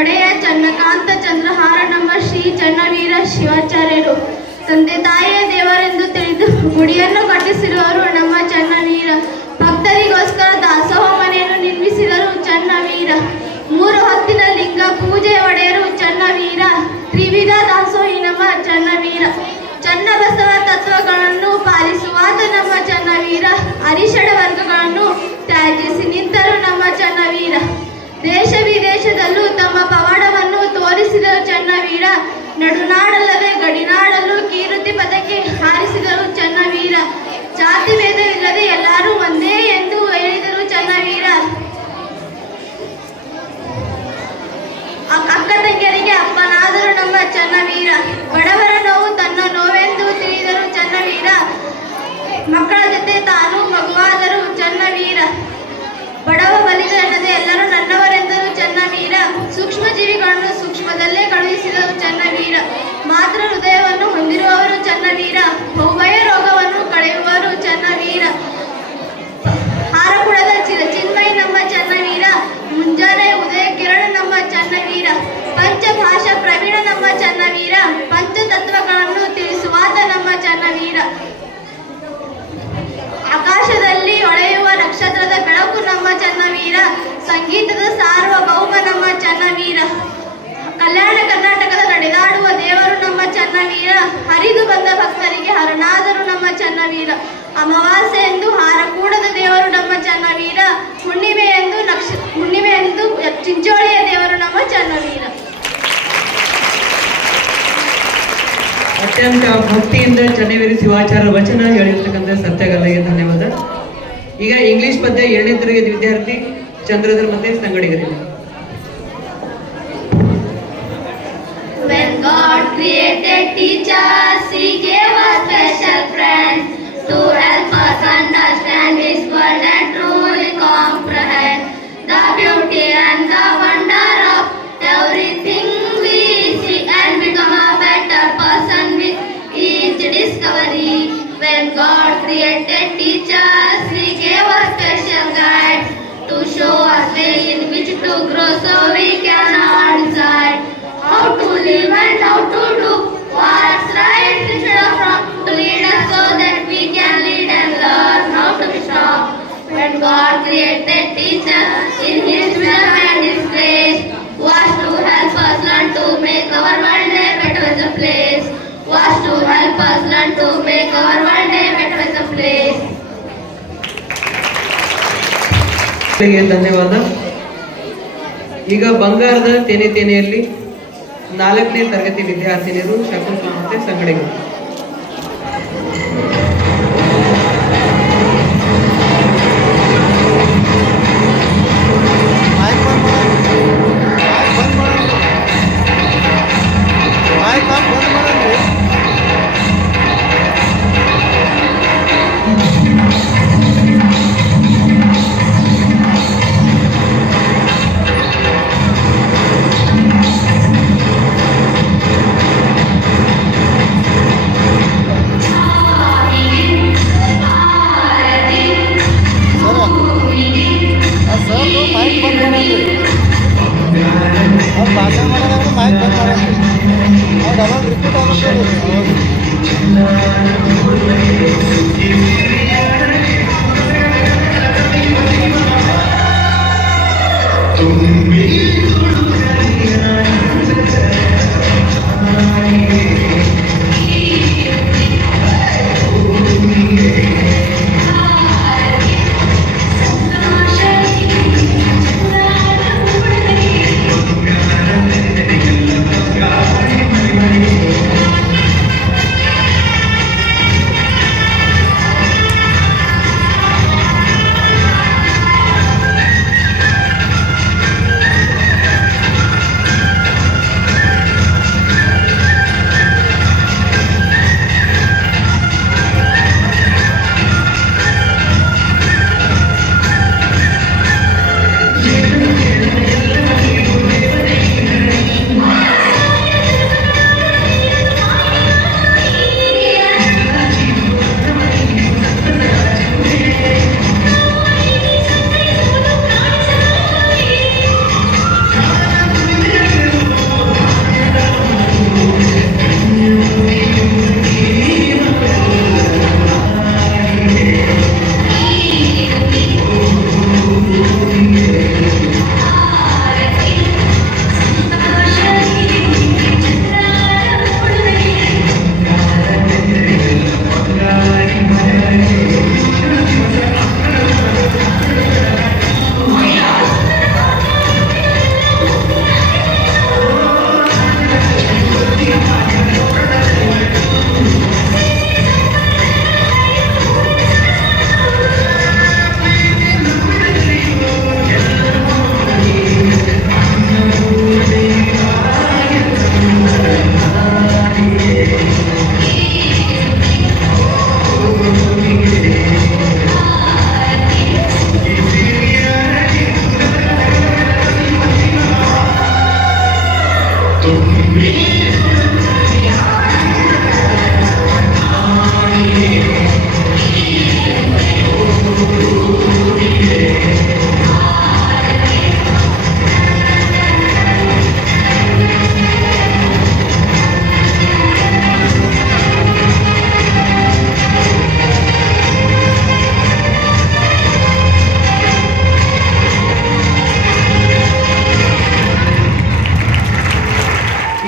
ಒಡೆಯ ಚನ್ನಕಾಂತ ಚಂದ್ರಹಾರ ನಮ್ಮ ಶ್ರೀ ಚನ್ನವೀರ ಶಿವಾಚಾರ್ಯರು. ತಂದೆ ತಾಯಿಯ ದೇವರೆಂದು ತಿಳಿದು ಗುಡಿಯನ್ನು ಕಟ್ಟಿಸಿರುವರು ನಮ್ಮ ಚನ್ನವೀರ. ಭಕ್ತರಿಗೋಸ್ಕರ ದಾಸೋಹ ಮನೆಯನ್ನು ನಿರ್ಮಿಸಿದರು ಚನ್ನವೀರ. 3 ಹೊತ್ತಿನ ಲಿಂಗ ಪೂಜೆ ಒಡೆಯರು ಚನ್ನವೀರ. ತ್ರಿವಿಧ ದಾಸೋಹಿ ನಮ್ಮ ಚನ್ನವೀರ. ಚನ್ನಬಸವ ತತ್ವಗಳನ್ನು ಪಾಲಿಸುವಾತ ನಮ್ಮ ಚನ್ನವೀರ. ಅರಿಷಡ ವರ್ಗಗಳನ್ನು ತ್ಯಾಜಿಸಿ ನಿಂತರು ನಮ್ಮ ಚನ್ನವೀರ. ದೇಶ ವಿದೇಶದಲ್ಲೂ ತಮ್ಮ ಪವಾಡವನ್ನು ತೋರಿಸಿದರು ಚನ್ನವೀರ. ನಡುನಾಡಲ್ಲದೆ ಗಡಿನಾಡಲ್ಲೂ ಕೀರ್ತಿ ಪದಕ್ಕೆ ಹಾರಿಸಿದರು ಚನ್ನವೀರ. ಜಾತಿ ಭೇದವಿಲ್ಲದೆ ಎಲ್ಲರೂ ಒಂದೇ ಎಂದು ಹೇಳಿದರು ಚನ್ನವೀರ. ಅಕ್ಕ ತಂಗಿಯರಿಗೆ ಅಪ್ಪನಾದರು ನಮ್ಮ ಚನ್ನವೀರ. ಬಡವರ ನೋವು ತನ್ನ ನೋವೆಂದು ತಿಳಿದರು ಚನ್ನವೀರ. ಮಕ್ಕಳ ಜೊತೆ ತಾನು ಮಗುವಾದರು ಚನ್ನವೀರ. ಬಡವ ಬಲಿಗಳೆನ್ನದೆ ಎಲ್ಲರೂ ನನ್ನವರೆಂದರು ಚನ್ನವೀರ. ಸೂಕ್ಷ್ಮ ಜೀವಿಗಳನ್ನು ಸೂಕ್ಷ್ಮದಲ್ಲೇ ಕಳುಹಿಸಿದರು ಚನ್ನವೀರ. ಮಾತೃ ಹೃದಯವನ್ನು ಹೊಂದಿರುವವರು ಚನ್ನವೀರ. ಬಹುಭಯ ರೋಗವನ್ನು ಕಳೆಯುವರು ಚನ್ನವೀರ. ಹಾರಕುಳದ ಚಿನ್ಮಯಿ ನಮ್ಮ ಚನ್ನವೀರ. ಮುಂಜಾನೆ ಉದಯ ಕಿರಣ ನಮ್ಮ ಚನ್ನವೀರ. ಪಂಚಭಾಷಾ ಪ್ರವೀಣ ನಮ್ಮ ಚನ್ನವೀರ. ಪಂಚತತ್ವಗಳನ್ನು ತಿಳಿಸುವಾತ ನಮ್ಮ ಚನ್ನವೀರ. ಆಕಾಶದಲ್ಲಿ ಹೊಳೆಯುವ ನಕ್ಷತ್ರದ ಬೆಳಕು ನಮ್ಮ ಚನ್ನವೀರ. ಸಂಗೀತದ ಸಾರ್ವಭೌಮ ನಮ್ಮ ಚನ್ನವೀರ. ಕಲ್ಯಾಣ ಕರ್ನಾಟಕದ ನಡೆದಾಡುವ ದೇವರು ನಮ್ಮ ಚನ್ನವೀರ. ಹರಿದು ಬಂದ ಭಕ್ತರಿಗೆ ಹರನಾದರು ನಮ್ಮ ಚನ್ನವೀರ. ಅಮಾವಾಸ್ಯೆ ಎಂದು ಹಾರಕೂಡದ ದೇವರು ನಮ್ಮ ಚನ್ನವೀರ. ಹುಣ್ಣಿಮೆ ಎಂದು ಚಿಂಚೋಳಿಯ ದೇವರು ನಮ್ಮ ಚನ್ನವೀರ. ಅತ್ಯಂತ ಭಕ್ತಿಯಿಂದ ಚನ್ನವೀರ ಶಿವಾಚಾರ್ಯ ವಚನ ಹೇಳಿರ್ತಕ್ಕಂಥ ಸತ್ಯಗಲ್ಲಿಗೆ ಧನ್ಯವಾದ. ಈಗ ಇಂಗ್ಲಿಷ್ ಪದ್ಯ 2ನೇ ತರಗತಿ ವಿದ್ಯಾರ್ಥಿ ಚಂದ್ರಧರ್ ಮತ್ತೆ ಸಂಗಡಿಗರಿಗೆ. When God created teachers, He gave us special friends to help us understand His word and truly comprehend the beauty and the wonder of everything we see and become a better person with each discovery. When God created teachers, He gave us special guides to show us ways in which to grow so we can all decide how to live and how to do what's right instead of wrong, to lead us so that we can lead and learn how to be strong. When God created teachers in His wisdom and His grace, was to help us learn to make our world a better place. Was to help us learn to make our world a better place. ಧನ್ಯವಾದ. ಈಗ ಬಂಗಾರದ ತೆನೆಯಲ್ಲಿ 4ನೇ ತರಗತಿ ವಿದ್ಯಾರ್ಥಿನಿಯರು ಶಕುಂತಲಾ ಮತ್ತೆ ಸಂಗಡಿಗರು.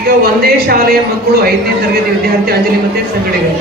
ಈಗ ಒಂದೇ ಶಾಲೆಯ ಮಕ್ಕಳು 5ನೇ ತರಗತಿ ವಿದ್ಯಾರ್ಥಿ ಅಂಜಲಿ ಮತ್ತೆ ಸಂಗಡಿಗರು.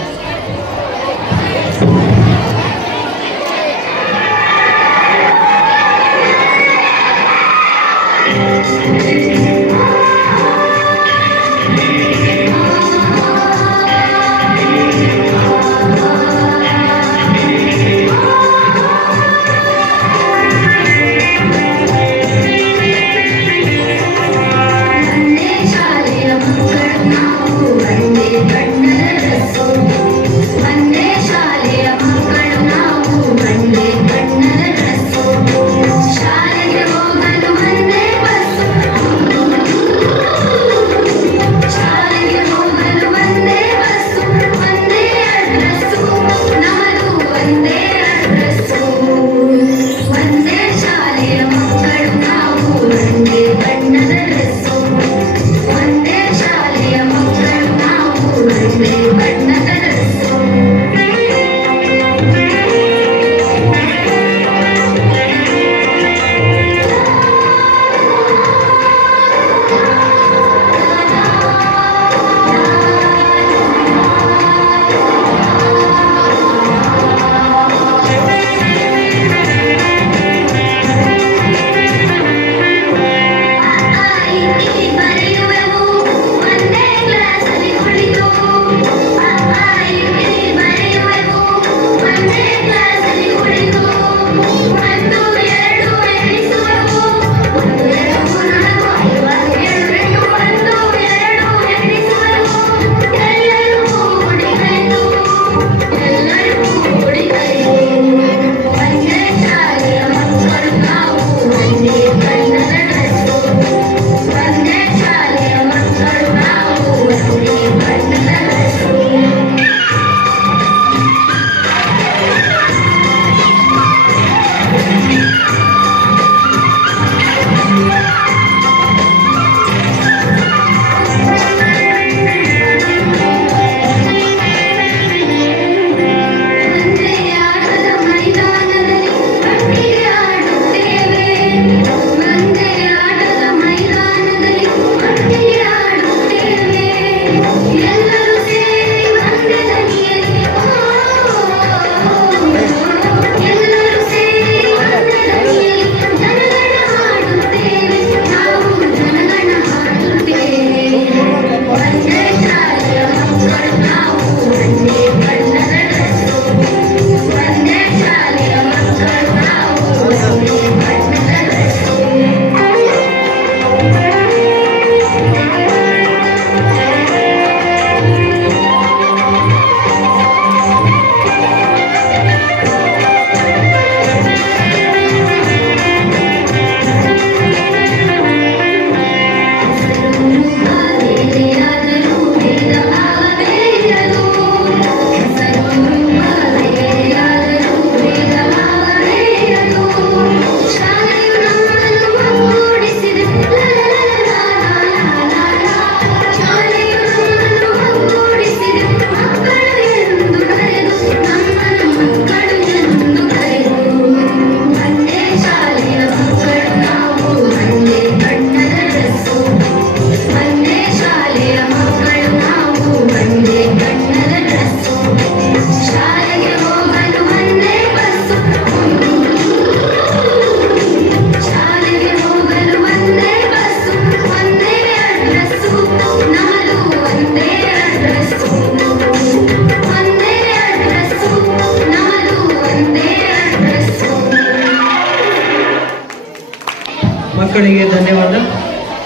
ಮಕ್ಕಳಿಗೆ ಧನ್ಯವಾದ.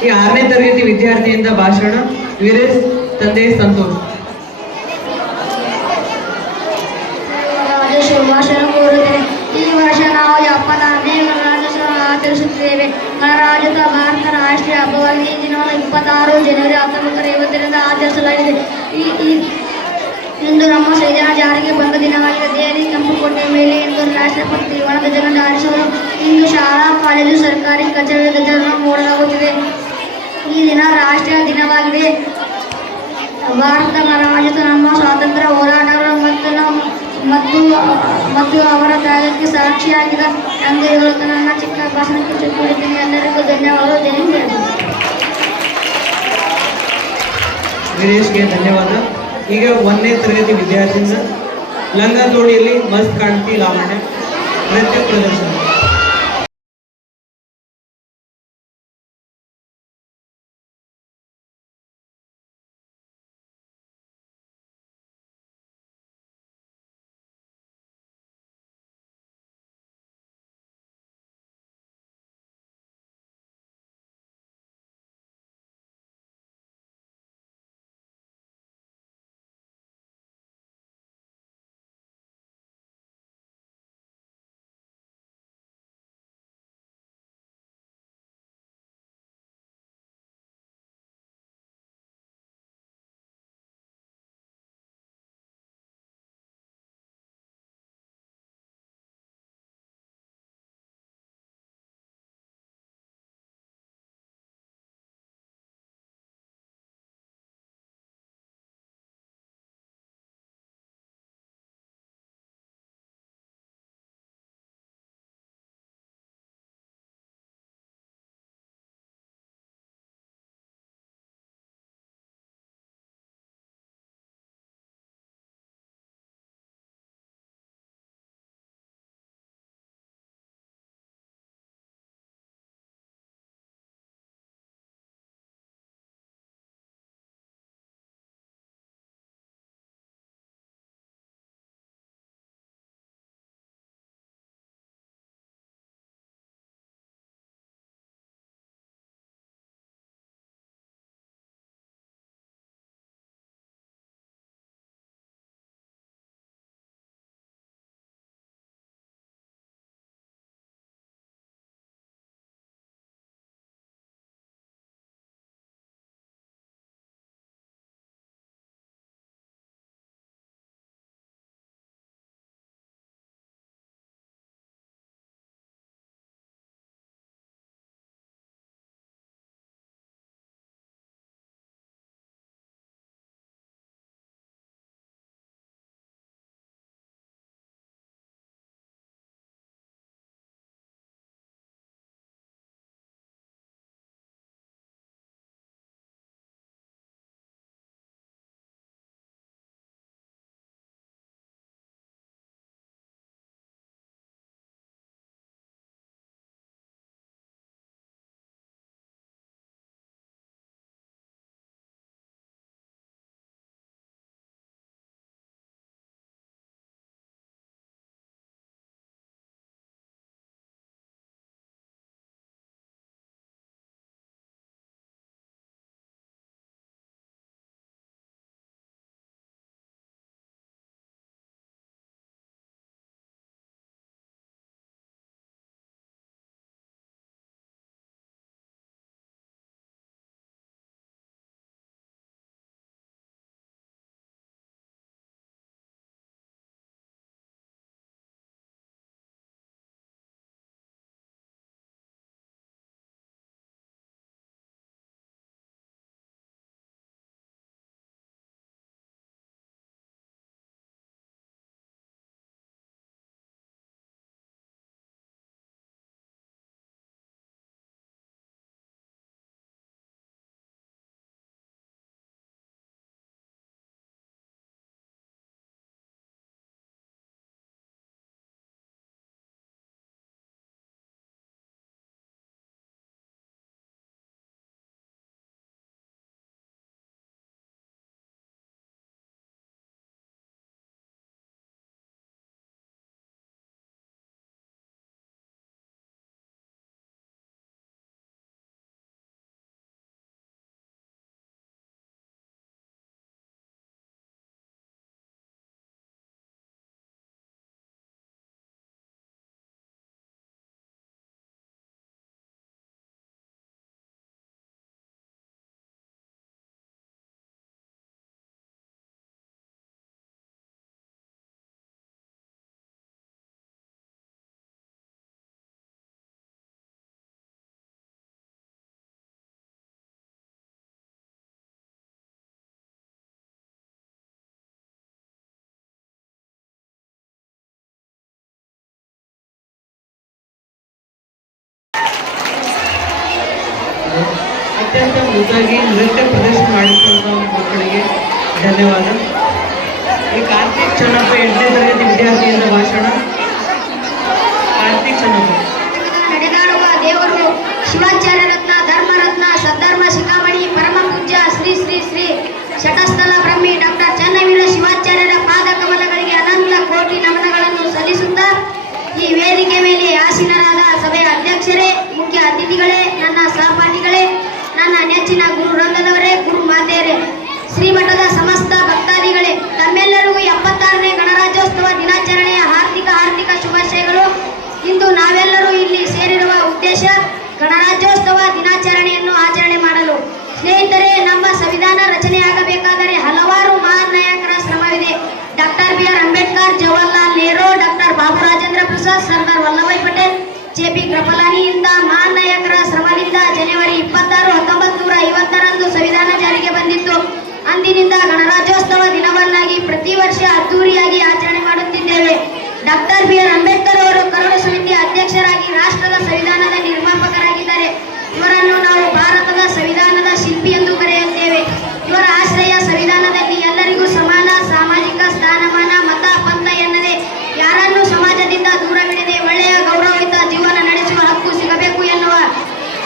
ಈ 6ನೇ ತರಗತಿ ವಿದ್ಯಾರ್ಥಿಯಿಂದ ಭಾಷಣ ವೀರೇಶ್ ತಂದೆ ಸಂತೋಷ್. ಭಾಷಣ ಕೋರುತ್ತೇನೆ. ಈ ವರ್ಷ ನಾವು 74ನೇ ಗಣರಾಜ್ಯೋತ್ಸವ ಆಚರಿಸುತ್ತೇವೆ. ಗಣರಾಜ್ಯೋತ್ಸವ ಭಾರತ ರಾಷ್ಟ್ರೀಯ ಹಬ್ಬವಾಗಿ ಈ ದಿನವನ್ನು 26 ಜನವರಿ 1950ರಿಂದ ಆಚರಿಸಲಾಗಿದೆ. ಇಂದು ನಮ್ಮ ಸಂವಿಧಾನ ಜಾರಿಗೆ ಬಂದ ದಿನವಾಗಿದೆ. ದೆಹಲಿ ಕೆಂಪುಕೋಟೆಯ ಮೇಲೆ ಇಂದು ರಾಷ್ಟ್ರಪತಿ ತ್ರಿವರ್ಣ ಧ್ವಜವನ್ನು ಹಾರಿಸುವರು. ಇಂದು ಶಾಲಾ ಕಾಲೇಜು ಸರ್ಕಾರಿ ಕಚೇರಿ ಧ್ವಜವನ್ನು ಮೂಡಲಾಗುತ್ತಿದೆ. ಈ ದಿನ ರಾಷ್ಟ್ರೀಯ ದಿನವಾಗಿದೆ. ಭಾರತ ಗಣರಾಜ್ಯದ ನಮ್ಮ ಸ್ವಾತಂತ್ರ್ಯ ಹೋರಾಟಗಳು ಮತ್ತು ಅವರ ತ್ಯಾಗಕ್ಕೆ ಸಾಕ್ಷಿಯಾಗಿದೆ ಎಂದು ಹೇಳುತ್ತಾ ನನ್ನ ಚಿಕ್ಕ ಭಾಷಣಕ್ಕೆ ಚುರುಕುಗೊಳಿಸುತ್ತೇನೆ. ಎಲ್ಲರಿಗೂ ಧನ್ಯವಾದಗಳು. ಜೈ ಹಿಂದ್. ವೀರೇಶ್ಗೆ ಧನ್ಯವಾದ. ಈಗ 1ನೇ ತರಗತಿ ವಿದ್ಯಾರ್ಥಿಯಿಂದ ಲಂಗ ಜೋಡಿಯಲ್ಲಿ ಮಸ್ತ್ ಕಾಣ್ತಿ ಲಾವಣ್ಯ ನೃತ್ಯ ಪ್ರದರ್ಶನ. ಅತ್ಯಂತ ಮುದ್ದಾಗಿ ನೃತ್ಯ ಪ್ರದರ್ಶನ ಮಾಡಿದಂಥ ಮಕ್ಕಳಿಗೆ ಧನ್ಯವಾದ. ಈ ಕಾರ್ತಿಕ್ ಚನ್ನಪ್ಪ 8ನೇ ತರಗತಿ ವಿದ್ಯಾರ್ಥಿಯಿಂದ ಭಾಷಣ. ಕಾರ್ತಿಕ್ ಚನ್ನಪ್ಪ. ನಡೆದಾಡುವ ದೇವರು ಶಿವಾಚಾರ್ಯ ರತ್ನ ಧರ್ಮರತ್ನ ಸದ್ಧರ್ಮ ಶಿಖಾಮಣಿ ಪರಮ ಪೂಜ್ಯ ಶ್ರೀ ಶ್ರೀ ಶ್ರೀ ಶಟಸ್ಥಲ ಬ್ರಹ್ಮಿ ಡಾಕ್ಟರ್ ಚನ್ನವೀರ ಶಿವಾಚಾರ್ಯರ ಪಾದ ಕಮಲಗಳಿಗೆ ಅನಂತ ಕೋಟಿ ನಮನಗಳನ್ನು ಸಲ್ಲಿಸುತ್ತಾ ಈ ವೇದಿಕೆ ಮೇಲೆ ಆಸೀನರಾದ ಸಭೆಯ ಅಧ್ಯಕ್ಷರೇ, ಮುಖ್ಯ ಅತಿಥಿಗಳೇ, ನನ್ನ ಸಹಪಾಠಿಗಳೇ, ನನ್ನ ನೆಚ್ಚಿನ ಗುರು ವೃಂದದವರೇ, ಗುರು ಮಾತೆಯರೇ, ಶ್ರೀಮಠದ ಸಮಸ್ತ ಭಕ್ತಾದಿಗಳೇ, ತಮ್ಮೆಲ್ಲರಿಗೂ 76ನೇ ಗಣರಾಜ್ಯೋತ್ಸವ ದಿನಾಚರಣೆಯ ಹಾರ್ದಿಕ ಶುಭಾಶಯಗಳು. ಇಂದು ನಾವೆಲ್ಲರೂ ಇಲ್ಲಿ ಸೇರಿರುವ ಉದ್ದೇಶ ಗಣರಾಜ್ಯೋತ್ಸವ ದಿನಾಚರಣೆಯನ್ನು ಆಚರಣೆ ಮಾಡಲು. ಸ್ನೇಹಿತರೆ, ನಮ್ಮ ಸಂವಿಧಾನ ರಚನೆಯಾಗಬೇಕಾದರೆ ಹಲವಾರು ಮಹಾನ್ ನಾಯಕರ ಶ್ರಮವಿದೆ. Doctor BR Ambedkar, Jawaharlal Nehru, doctor Babu Rajendra Prasad, Sardar Vallabhbhai Patel, JP Kripalani ಇಂಥ ಮಹಾನ್ ನಾಯಕರ ಶ್ರಮದಿಂದ ಜನವರಿ 26, 1950ರಂದು ಸಂವಿಧಾನ ಜಾರಿಗೆ ಬಂದಿತ್ತು. ಅಂದಿನಿಂದ ಗಣರಾಜ್ಯೋತ್ಸವ ದಿನವನ್ನಾಗಿ ಪ್ರತಿ ವರ್ಷ ಅದ್ದೂರಿಯಾಗಿ ಆಚರಣೆ ಮಾಡುತ್ತಿದ್ದೇವೆ. ಡಾಕ್ಟರ್ BR ಅಂಬೇಡ್ಕರ್ ಅವರು ಕರಡು ಸಮಿತಿಯ ಅಧ್ಯಕ್ಷರಾಗಿ ರಾಷ್ಟ್ರದ ಸಂವಿಧಾನದ ನಿರ್ಮಾಪಕರಾಗಿದ್ದಾರೆ. ಇವರನ್ನು ನಾವು ಭಾರತದ ಸಂವಿಧಾನದ ಶಿಲ್ಪಿ ಎಂದು ಕರೆಯುತ್ತೇವೆ. ಇವರ ಆಶ್ರಯ ಸಂವಿಧಾನದಲ್ಲಿ ಎಲ್ಲರಿಗೂ ಸಮಾನ ಸಾಮಾಜಿಕ ಸ್ಥಾನಮಾನ, ಮತ ಪಂಥ ಎನ್ನದೆ ಯಾರನ್ನೂ ಸಮಾಜದಿಂದ ದೂರವಿಡದೆ ಒಳ್ಳೆಯ ಗೌರವಯುತ ಜೀವನ ನಡೆಸುವ ಹಕ್ಕು ಸಿಗಬೇಕು ಎನ್ನುವ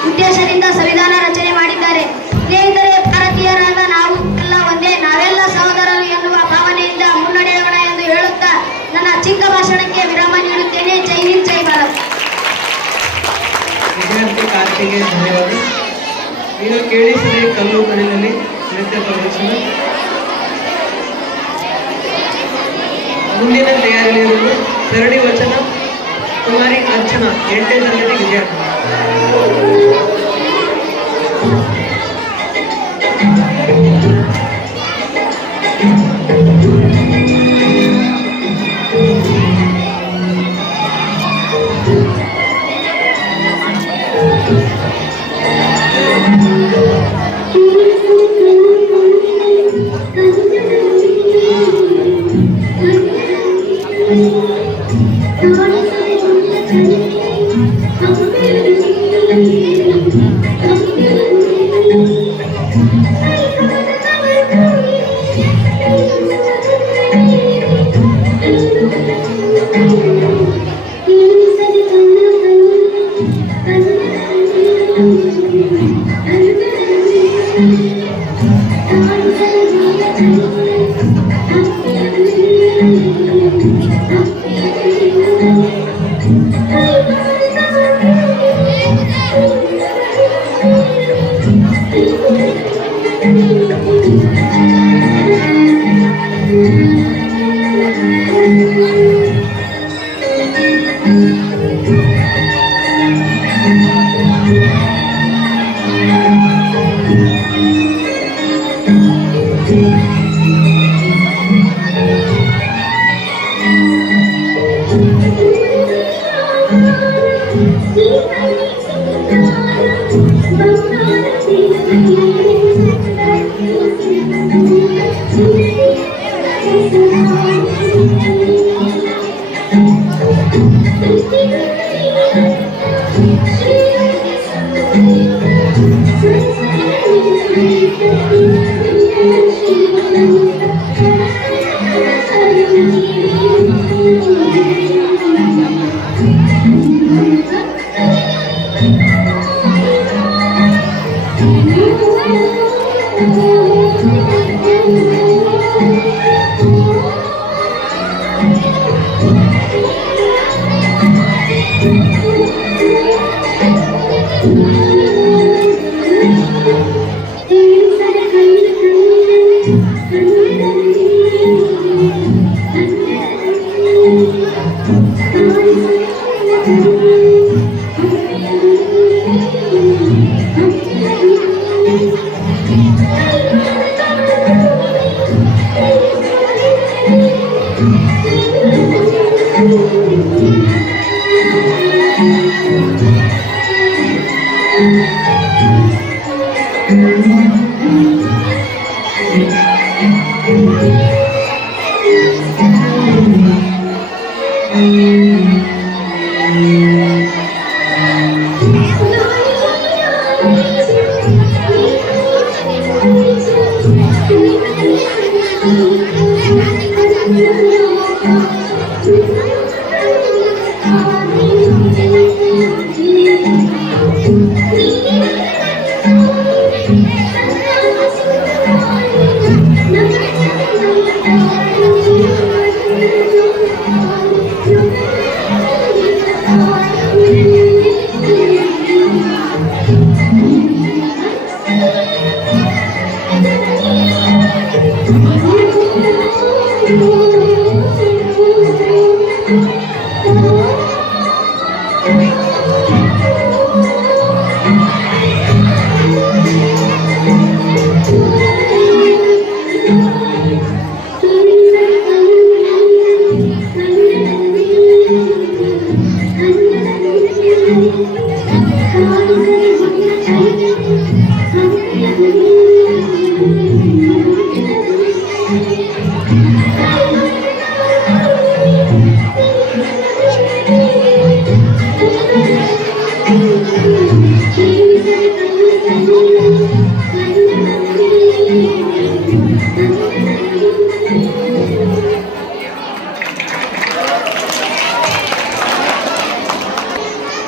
ಉದ್ದೇಶದಿಂದ ಸಂವಿಧಾನ ರಚನೆ ಮಾಡಿದ್ದಾರೆ. ಸ್ನೇಹಿತರೆ, ಭಾರತೀಯರಾದ ನಾವು ಎಲ್ಲ ಒಂದೇ, ನಾವೆಲ್ಲ ಸಹೋದರರು ಎನ್ನುವ ಭಾವನೆಯಿಂದ ಮುನ್ನಡೆಯೋಣ ಎಂದು ಹೇಳುತ್ತಾ ನನ್ನ ಚಿಕ್ಕ ಭಾಷಣಕ್ಕೆ ವಿರಾಮ ನೀಡುತ್ತೇನೆ. ಜೈ ಹಿಂದ್, ಜೈ ಭಾರತ್. ವಿದ್ಯಾರ್ಥಿ ಕಾರ್ತಿಗೆ ಧನ್ಯವಾದ. ಈಗ ಕೇಳಿಸಿದೆ ಕಲ್ಲು ಕಲ್ಲಿನಲ್ಲಿ ನೃತ್ಯ ಪ್ರದರ್ಶನ. ಮುಂದಿನ ತಯಾರಿಯಲ್ಲಿರುವುದು ಸರಣಿ ವಚನ ಕುಮಾರಿ ಅರ್ಚನಾ 8ನೇ ತರಗತಿ ವಿದ್ಯಾರ್ಥಿ.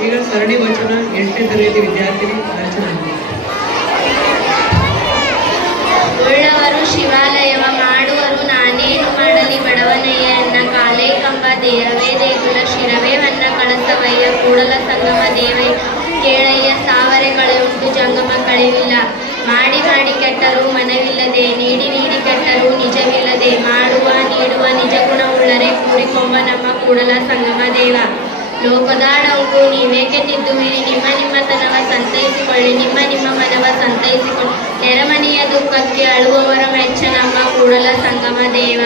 ಈಗ ಸರಣಿ ವಚನ 8ನೇ ತರಗತಿ ವಿದ್ಯಾರ್ಥಿನಿ ಅರ್ಚನಾ. ಉಳ್ಳವರು ಶಿವಾಲಯವ ಮಾಡುವರು ನಾನೇನು ಮಾಡಲಿ ಬಡವನಯ್ಯ ಎನ್ನ ಕಾಲೇ ಕಂಬ ದೇರವೇ ದೇಗುಲ ಶಿರವೇ ವನ್ನ ಕಳಸವಯ್ಯ ಕೂಡಲ ಸಂಗಮ ದೇವೈ ಕೇಳಯ್ಯ ಸಾವರೆ ಕಳೆ ಉಂಟು ಜಂಗಮ ಕಳೆವಿಲ್ಲ ಮಾಡಿ ಮಾಡಿ ಕೆಟ್ಟರೂ ಮನವಿಲ್ಲದೆ ನೀಡಿ ನೀಡಿ ಕೆಟ್ಟರೂ ನಿಜವಿಲ್ಲದೆ ಮಾಡುವ ನೀಡುವ ನಿಜ ಗುಣವುಳ್ಳರೆ ಕೂಡಿಕೊಂಬ ನಮ್ಮ ಕೂಡಲ ಸಂಗಮ ದೇವ ಲೋಕದಾಡಂಕು ನೀವೇಕೆ ತಿದ್ದುವಿರಿ ನಿಮ್ಮ ನಿಮ್ಮತನವ ಸಂತೈಸಿಕೊಳ್ಳಿ ನಿಮ್ಮ ನಿಮ್ಮ ಮನವ ಸಂತೈಸಿಕೊಳ್ಳಿ ನೆರಮನೆಯ ದುಃಖಕ್ಕೆ ಅಳುವವರ ಮೆಚ್ಚ ನಮ್ಮ ಕೂಡಲ ಸಂಗಮ ದೇವ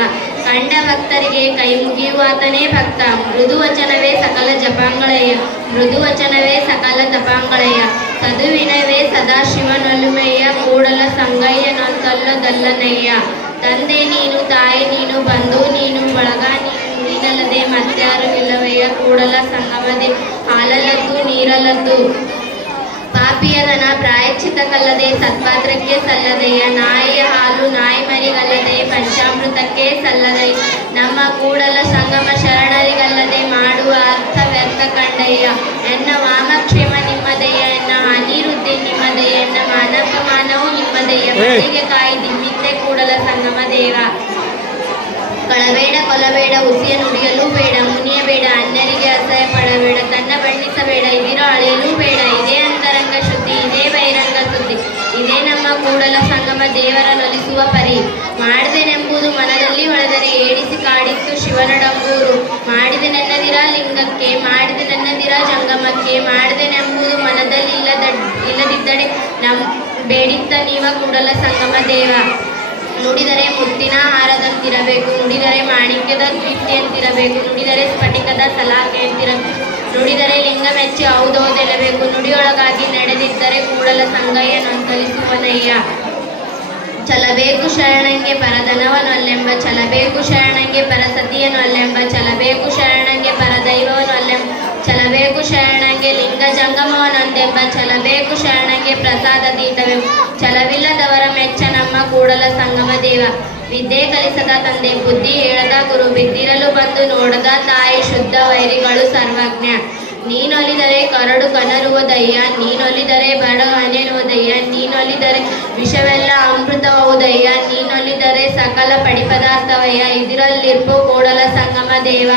ಕಂಡ ಭಕ್ತರಿಗೆ ಕೈ ಮುಗಿಯುವಾತನೇ ಭಕ್ತ ಮೃದು ವಚನವೇ ಸಕಲ ಜಪಾಂಗಳಯ್ಯ ಮೃದು ವಚನವೇ ಸಕಲ ತಪಾಂಗಳಯ್ಯ ಸದುವಿನವೇ ಸದಾಶಿವನೊಲುಮೆಯ್ಯ ಕೂಡಲ ಸಂಗಯ್ಯ ನೊಂದಲ್ಲದಲ್ಲನಯ್ಯ ತಂದೆ ನೀನು ತಾಯಿ ನೀನು ಬಂಧು ನೀನು ಬಳಗ ನೀನಲ್ಲದೆ ಮತ್ಯಾರು ಇಲ್ಲವಯ್ಯ ಕೂಡಲ ಸಂಗಮದೆ ಹಾಲಲ್ಲದ್ದು ನೀರಲ್ಲದ್ದು ಪಾಪಿಯದನ ಪ್ರಾಯಶ್ಚಿತ್ತಕ್ಕಲ್ಲದೆ ಸತ್ಪಾತ್ರಕ್ಕೆ ಸಲ್ಲದೆಯ ನಾಯಿಯ ಹಾಲು ನಾಯಿ ಮರಿಗಲ್ಲದೆ ಪಂಚಾಮೃತಕ್ಕೆ ಸಲ್ಲದಯ್ಯ ನಮ್ಮ ಕೂಡಲ ಸಂಗಮ ಶರಣರಿಗಲ್ಲದೆ ಮಾಡುವ ಅರ್ಥ ವ್ಯರ್ಥ ಕಂಡಯ್ಯ ಎನ್ನ ವಾಮಕ್ಷೇಮ ನಿಮ್ಮದಯ್ಯ ಎನ್ನ ಅನಿರುದ್ಧಿ ನಿಮ್ಮದಯ್ಯ ಎನ್ನ ಮಾನವಮಾನವು ನಿಮ್ಮದಯ್ಯ ಮನೆಗೆ ಕಾಯಿ ದಿಮ್ಮಿದ್ದೆ ಕೂಡಲ ಸಂಗಮ ದೇವ ಕಳಬೇಡ ಕೊಲಬೇಡ ಉಸಿಯ ನುಡಿಯಲು ಬೇಡ ಮುನಿಯಬೇಡ ಅನ್ಯರಿಗೆ ಅಸಹ್ಯ ಪಡಬೇಡ ತನ್ನ ಬಣ್ಣಿಸಬೇಡ ಇದಿರೋ ಅಳೆಯಲೂ ಬೇಡ ಇದೇ ಅಂತರಂಗ ಶುದ್ಧಿ ಇದೇ ಬಹಿರಂಗ ಸುದ್ದಿ ಇದೇ ನಮ್ಮ ಕೂಡಲ ಸಂಗಮ ದೇವರ ನೊಲಿಸುವ ಪರಿ ಮಾಡಿದೆನೆಂಬುದು ಮನದಲ್ಲಿ ಹೊಳೆದರೆ ಏಡಿಸಿ ಕಾಡಿತ್ತು ಶಿವನಡಂಬೂರು ಮಾಡಿದೆ ನನ್ನದಿರ ಲಿಂಗಕ್ಕೆ ಮಾಡಿದೆ ನನ್ನದಿರ ಜಂಗಮಕ್ಕೆ ಮಾಡಿದೆನೆಂಬುದು ಮನದಲ್ಲಿ ಇಲ್ಲದಿದ್ದಡೆ ಬೇಡಿತ್ತ ನೀವ ಕೂಡಲ ಸಂಗಮ ದೇವ ನುಡಿದರೆ ಮುತ್ತಿನ ಹಾರದಂತಿರಬೇಕು ನುಡಿದರೆ ಮಾಣಿಕ್ಯದ ದೀಪ್ತಿಯಂತಿರಬೇಕು ನುಡಿದರೆ ಸ್ಫಟಿಕದ ಸಲಾಕೆಯಂತಿರಬೇಕು ನುಡಿದರೆ ಲಿಂಗ ಮೆಚ್ಚಿ ಹೌದೌದೆಲ್ಲಬೇಕು ನುಡಿಯೊಳಗಾಗಿ ನಡೆದಿದ್ದರೆ ಕೂಡಲ ಸಂಗಯ್ಯ ನೊಂದಲಿಸುವನಯ್ಯ ಚಲಬೇಕು ಶರಣಂಗೆ ಪರಧನವನೊಲ್ಲೆಂಬ ಚಲಬೇಕು ಶರಣಂಗೆ ಪರಸತಿಯನೊಲ್ಲೆಂಬ ಚಲಬೇಕು ಶರಣಂಗೆ ಪರದೈವವನೊಲ್ಲೆಂಬ ಚಲಬೇಕು ಶರಣಂಗೆ ಲಿಂಗ ಜಂಗಮವನೊಂದೆಂಬ ಚಲಬೇಕು ಶರಣಂಗೆ ಪ್ರಸಾದ ದೀಟವೆಂಬ ಚಲವಿಲ್ಲದವರ ಮೆಚ್ಚ ನಮ್ಮ ಕೂಡಲ ಸಂಗಮ ದೇವ ವಿದ್ಯೆ ಕಲಿಸದ ತಂದೆ ಬುದ್ಧಿ ಹೇಳದ ಗುರು ಬಿದ್ದಿರಲು ಬಂದು ನೋಡದ ತಾಯಿ ಶುದ್ಧ ವೈರಿಗಳು ಸರ್ವಜ್ಞ ನೀನೊಲಿದರೆ ಕರಡು ಕನರುವುದಯ್ಯ ನೀನೊಲಿದರೆ ಬಡ ಅನೆನುವುದಯ್ಯ ನೀನೊಲಿದರೆ ವಿಷವೆಲ್ಲ ಅಮೃತವುದಯ್ಯ ನೀನೊಲಿದರೆ ಸಕಲ ಪಡಿಪದಾರ್ಥವಯ್ಯ ಇದರಲ್ಲಿರ್ಪು ಕೂಡಲ ಸಂಗಮ ದೇವ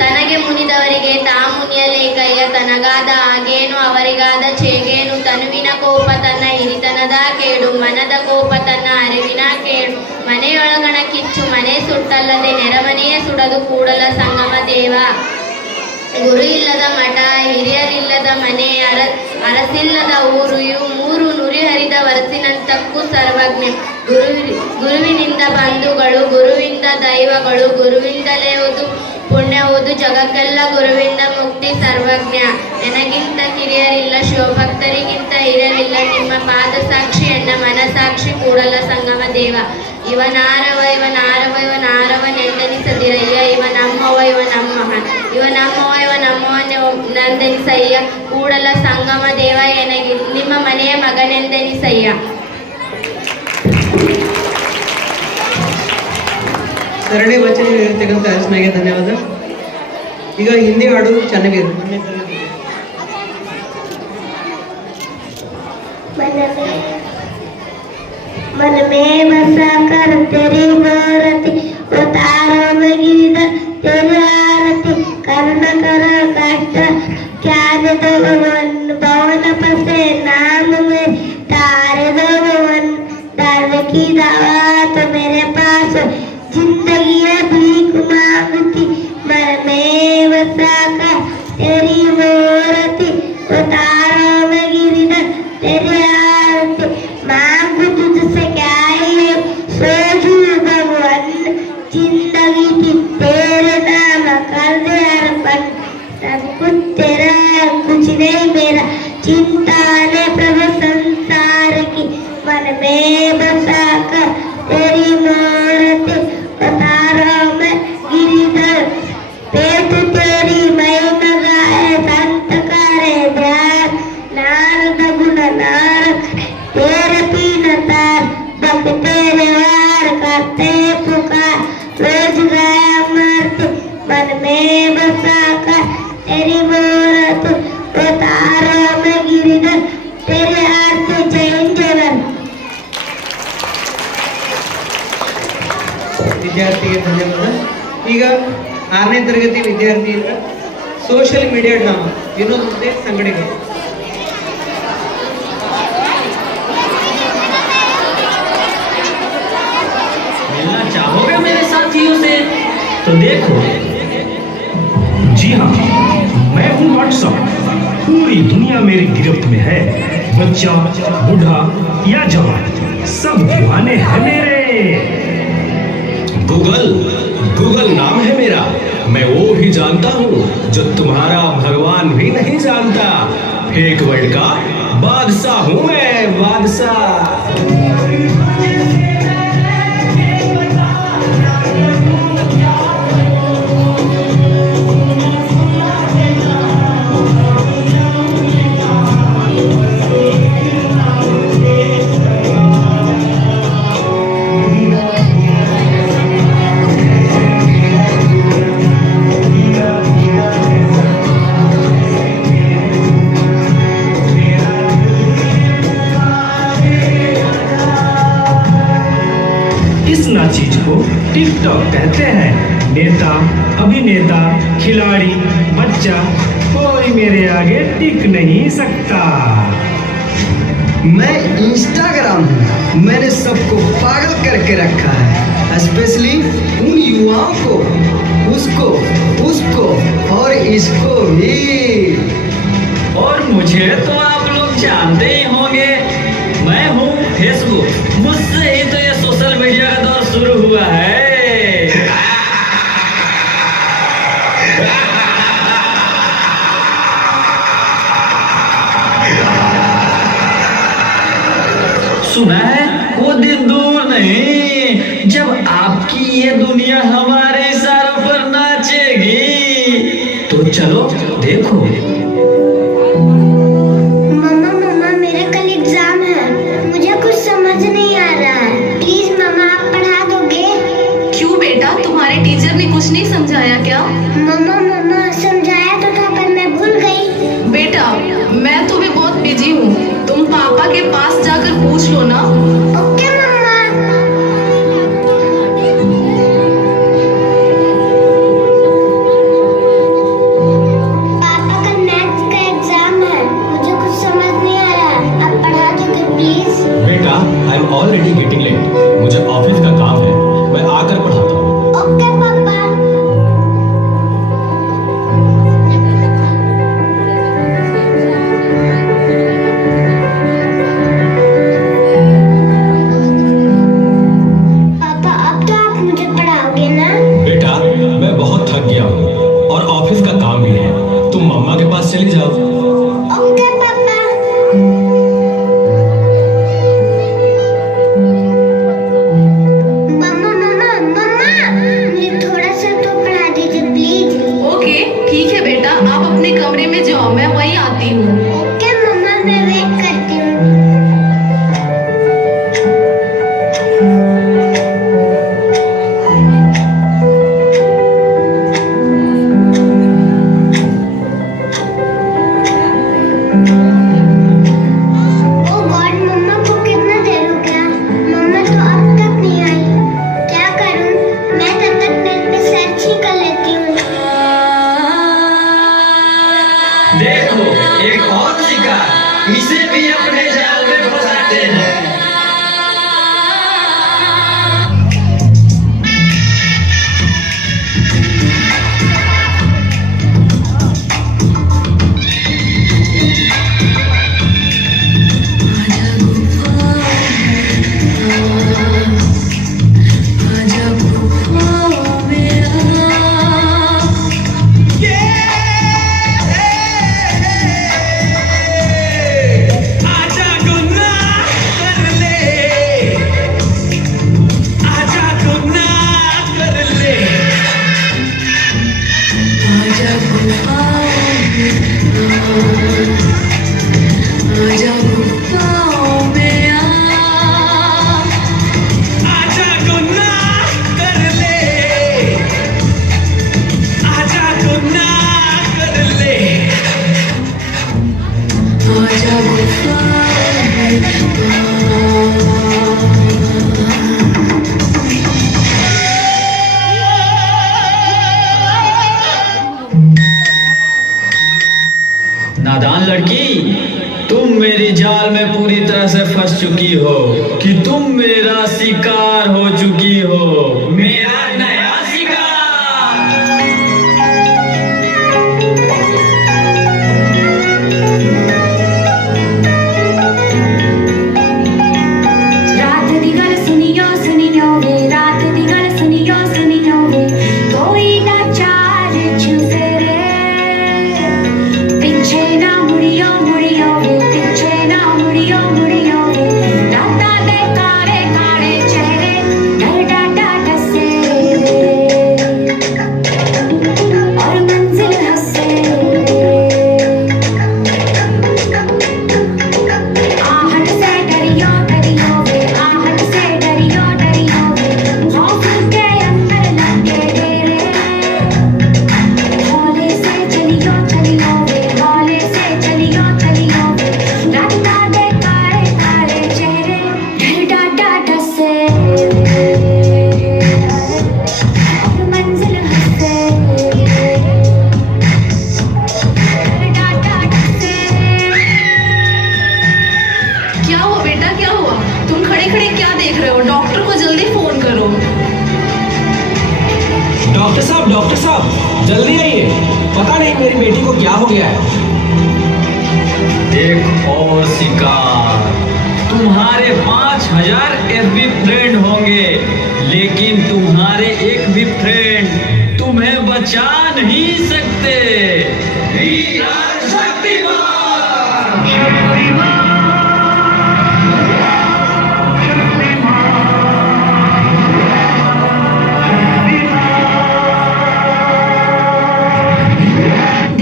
ತನಗೆ ಮುನಿದವರಿಗೆ ತಾ ಮುನಿಯಲೇಕಯ್ಯ ತನಗಾದ ಆಗೇನು ಅವರಿಗಾದ ಚೇಗೇನು ತನುವಿನ ಕೋಪ ತನ್ನ ಹಿರಿತನದ ಕೇಡು ಮನದ ಕೋಪ ತನ್ನ ಅರಿವಿನ ಕೇಡು ಮನೆಯೊಳಗಣ ಕಿಚ್ಚು ಮನೆ ಸುಟ್ಟಲ್ಲದೆ ನೆರಮನೆಯ ಸುಡದು ಕೂಡಲ ಸಂಗಮ ದೇವ ಗುರು ಇಲ್ಲದ ಮಠ ಹಿರಿಯರಿಲ್ಲದ ಮನೆ ಅರಸಿಲ್ಲದ ಊರು ಇವು ಮೂರು ನುರಿ ಹರಿದ ವರಸಿನಂತಕ್ಕೂ ಸರ್ವಜ್ಞ ಗುರುವಿನಿಂದ ಬಂಧುಗಳು ಗುರುವಿಂದ ದೈವಗಳು ಗುರುವಿಂದಲೇ ಪುಣ್ಯವುದು ಜಗಕ್ಕೆಲ್ಲ ಗುರುವಿಂದ ಮುಕ್ತಿ ಸರ್ವಜ್ಞ ನನಗಿಂತ ಕಿರಿಯರಿಲ್ಲ ಶಿವಭಕ್ತರಿಗಿಂತ ಹಿರಿಯರಿಲ್ಲ ನಿಮ್ಮ ಪಾದ ಸಾಕ್ಷಿ ಎನ್ನ ಮನಸಾಕ್ಷಿ ಕೂಡಲ ಸಂಗಮ ದೇವ ಇವನಾರವ ಇವನಾರವ ಇವನಾರವನೆಂದೆನಿಸದಿರಯ್ಯ ಇವ ನಮ್ಮವ ಇವ ನಮ್ಮವ ಇವ ನಮ್ಮವ ಇವ ನಮ್ಮವನೇ ದೇವರೆಂದೆನಿಸಯ್ಯ. ಕೂಡಲ ಸಂಗಮ ದೇವ ಎನಗೆ ನಿಮ್ಮ ಮನೆಯ ಮಗನೆಂದೆನಿಸಯ್ಯ. ಸರಣಿ ವಚನ ಹೇಳಿರ್ತಕ್ಕಂಥ ಅರ್ಚನೆಗೆ ಧನ್ಯವಾದ. ಈಗ ಹಿಂದಿ ಹಾಡು ಚೆನ್ನಾಗಿದೆ. मन में बसा कर तेरी मूर्ति उतारो में गिरधर तेरी आरती कर्ण कर कष्ट क्या दो भवन भवन पसे नाम में तारे दो भवन दर्द की दवा तो मेरे पास जिंदगी है भीख मांगती. मन में बसा कर तेरी मूर्ति उतारो में गिरधर तेरी आरती मांगू तुझसे क्या है सोचू भगवान जिंदगी की तेरे नाम कर दे अर्पण. सब कुछ तेरा कुछ नहीं मेरा चिंता ने प्रभु संसार की. मन में बसा कर तेरी मूर्ति उतारो में गिरधर पेट तेरी महिमा गाए संत करे ध्यान. नारद गुण नारद तेरे पीन तार बक तेरे वार करते पुकार रोज गाया मरते. मन में बसा कर तेरी मूर्ति उतारो में गिरधर तेरे आरती. जैन जवन. ವಿದ್ಯಾರ್ಥಿಗೆ ಧನ್ಯವಾದ. ಈಗ 6ನೇ ತರಗತಿ ವಿದ್ಯಾರ್ಥಿಯಿಂದ ಸೋಷಿಯಲ್ ಮೀಡಿಯಾ ಡ್ರಾಮಾ ವಿನೋದ್ ಮತ್ತೆ ಸಂಗಡಿಗರು. मिलना चाहोगे मेरे साथियों से? तो देखो, जी हाँ, मैं हूँ व्हाट्सएप। पूरी दुनिया मेरी गिरफ्त में है। बच्चा, बूढ़ा या जवान, सब दीवाने हैं मेरे। गूगल नाम है मेरा। मैं वो भी जानता हूँ जो तुम्हारा भगवान भी नहीं जानता। फेक वर्ल्ड का बादशाह हूँ मैं, बादशाह। चीज को टिकटॉक कहते हैं। नेता, अभिनेता, खिलाड़ी, बच्चा, कोई मेरे आगे टिक नहीं सकता। मैं इंस्टाग्राम हूँ। मैंने सबको पागल करके रखा है, स्पेशली उन युवाओं को, उसको और इसको भी। और मुझे तो आप लोग जानते ही होंगे, मैं हूँ फेसबुक। मुझसे ही तो ये सोशल मीडिया का दौर शुरू हुआ है। सुना है वो दिन दूर नहीं जब आपकी ये दुनिया हमारे इशारों पर नाचेगी। तो चलो देखो। मम्मा मेरा कल एग्जाम है, मुझे कुछ समझ नहीं आ रहा है। प्लीज मम्मा आप पढ़ा दोगे? क्यों बेटा, तुम्हारे टीचर ने कुछ नहीं समझाया क्या? मम्मा समझाया तो था पर मैं भूल गई। बेटा मैं तो भी बहुत बिजी हूँ, तुम पापा के पास जाकर पूछ लो ना। ओके मम्मा। पापा कल मैथ्स का एग्जाम है, मुझे कुछ समझ नहीं आ रहा, आप पढ़ा दोगे प्लीज? बेटा I am already getting late, मुझे ऑफिस का काम है, मैं आकर पढ़ाता हूँ। ओके पापा। पापा अब तो आप मुझे पढ़ाओगे ना? बेटा मैं बहुत थक गया हूँ और ऑफिस का काम भी है, तुम मम्मा के पास चली जाओ। ओके पापा। ही अपने जाल में फंसाते हैं। नादान लड़की, तुम मेरी जाल में पूरी तरह से फंस चुकी हो कि तुम मेरा शिकार हो चुकी हो, मेरा नया डॉक्टर साहब जल्दी आइए, पता नहीं मेरी बेटी को क्या हो गया है। एक और शिकार। तुम्हारे 5000 FB फ्रेंड होंगे, लेकिन तुम्हारे एक भी फ्रेंड तुम्हें बचा नहीं सकते।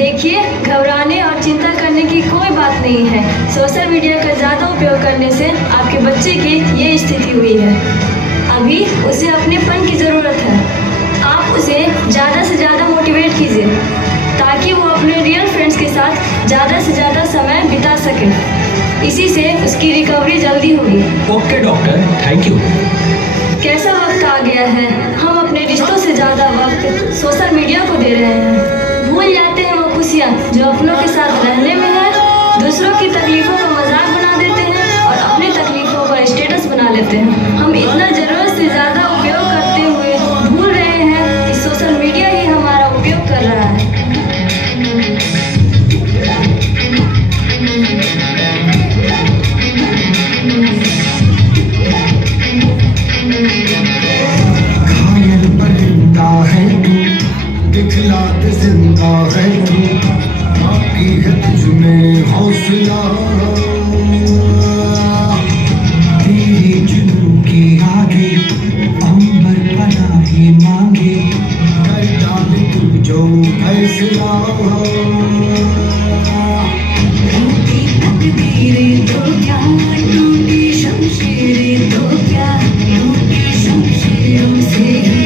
देखिए, घबराने और चिंता करने की कोई बात नहीं है। सोशल मीडिया का ज़्यादा उपयोग करने से आपके बच्चे की ये स्थिति हुई है। अभी उसे अपनेपन की ज़रूरत है। आप उसे ज़्यादा से ज़्यादा मोटिवेट कीजिए ताकि वो अपने रियल फ्रेंड्स के साथ ज़्यादा से ज़्यादा समय बिता सके। इसी से उसकी रिकवरी जल्दी होगी। Okay doctor, thank you. कैसा वक्त आ गया है, हम अपने रिश्तों से ज़्यादा वक्त सोशल मीडिया को दे रहे हैं। भूल जाते हैं वो खुशियाँ जो अपनों के साथ रहने में है। दूसरों की तकलीफों को मजाक बना देते हैं और अपनी तकलीफों को स्टेटस बना लेते हैं। हम इतना ज़रूरत से ज़्यादा उपयोग करते हुए भूल रहे हैं कि सोशल मीडिया ही हमारा उपयोग कर रहा है। घायल परिंदा है तू, दिखलात जिंदा है तू, बाकी है तुझमें हौसला। तेरे जुनून के आगे अंबर पनाही मांगे, कर डाल तू जो फैसला। टूटी तकदीरें तो क्या, टूटी शमशीरें तो क्या, टूटी शमशीरों से ही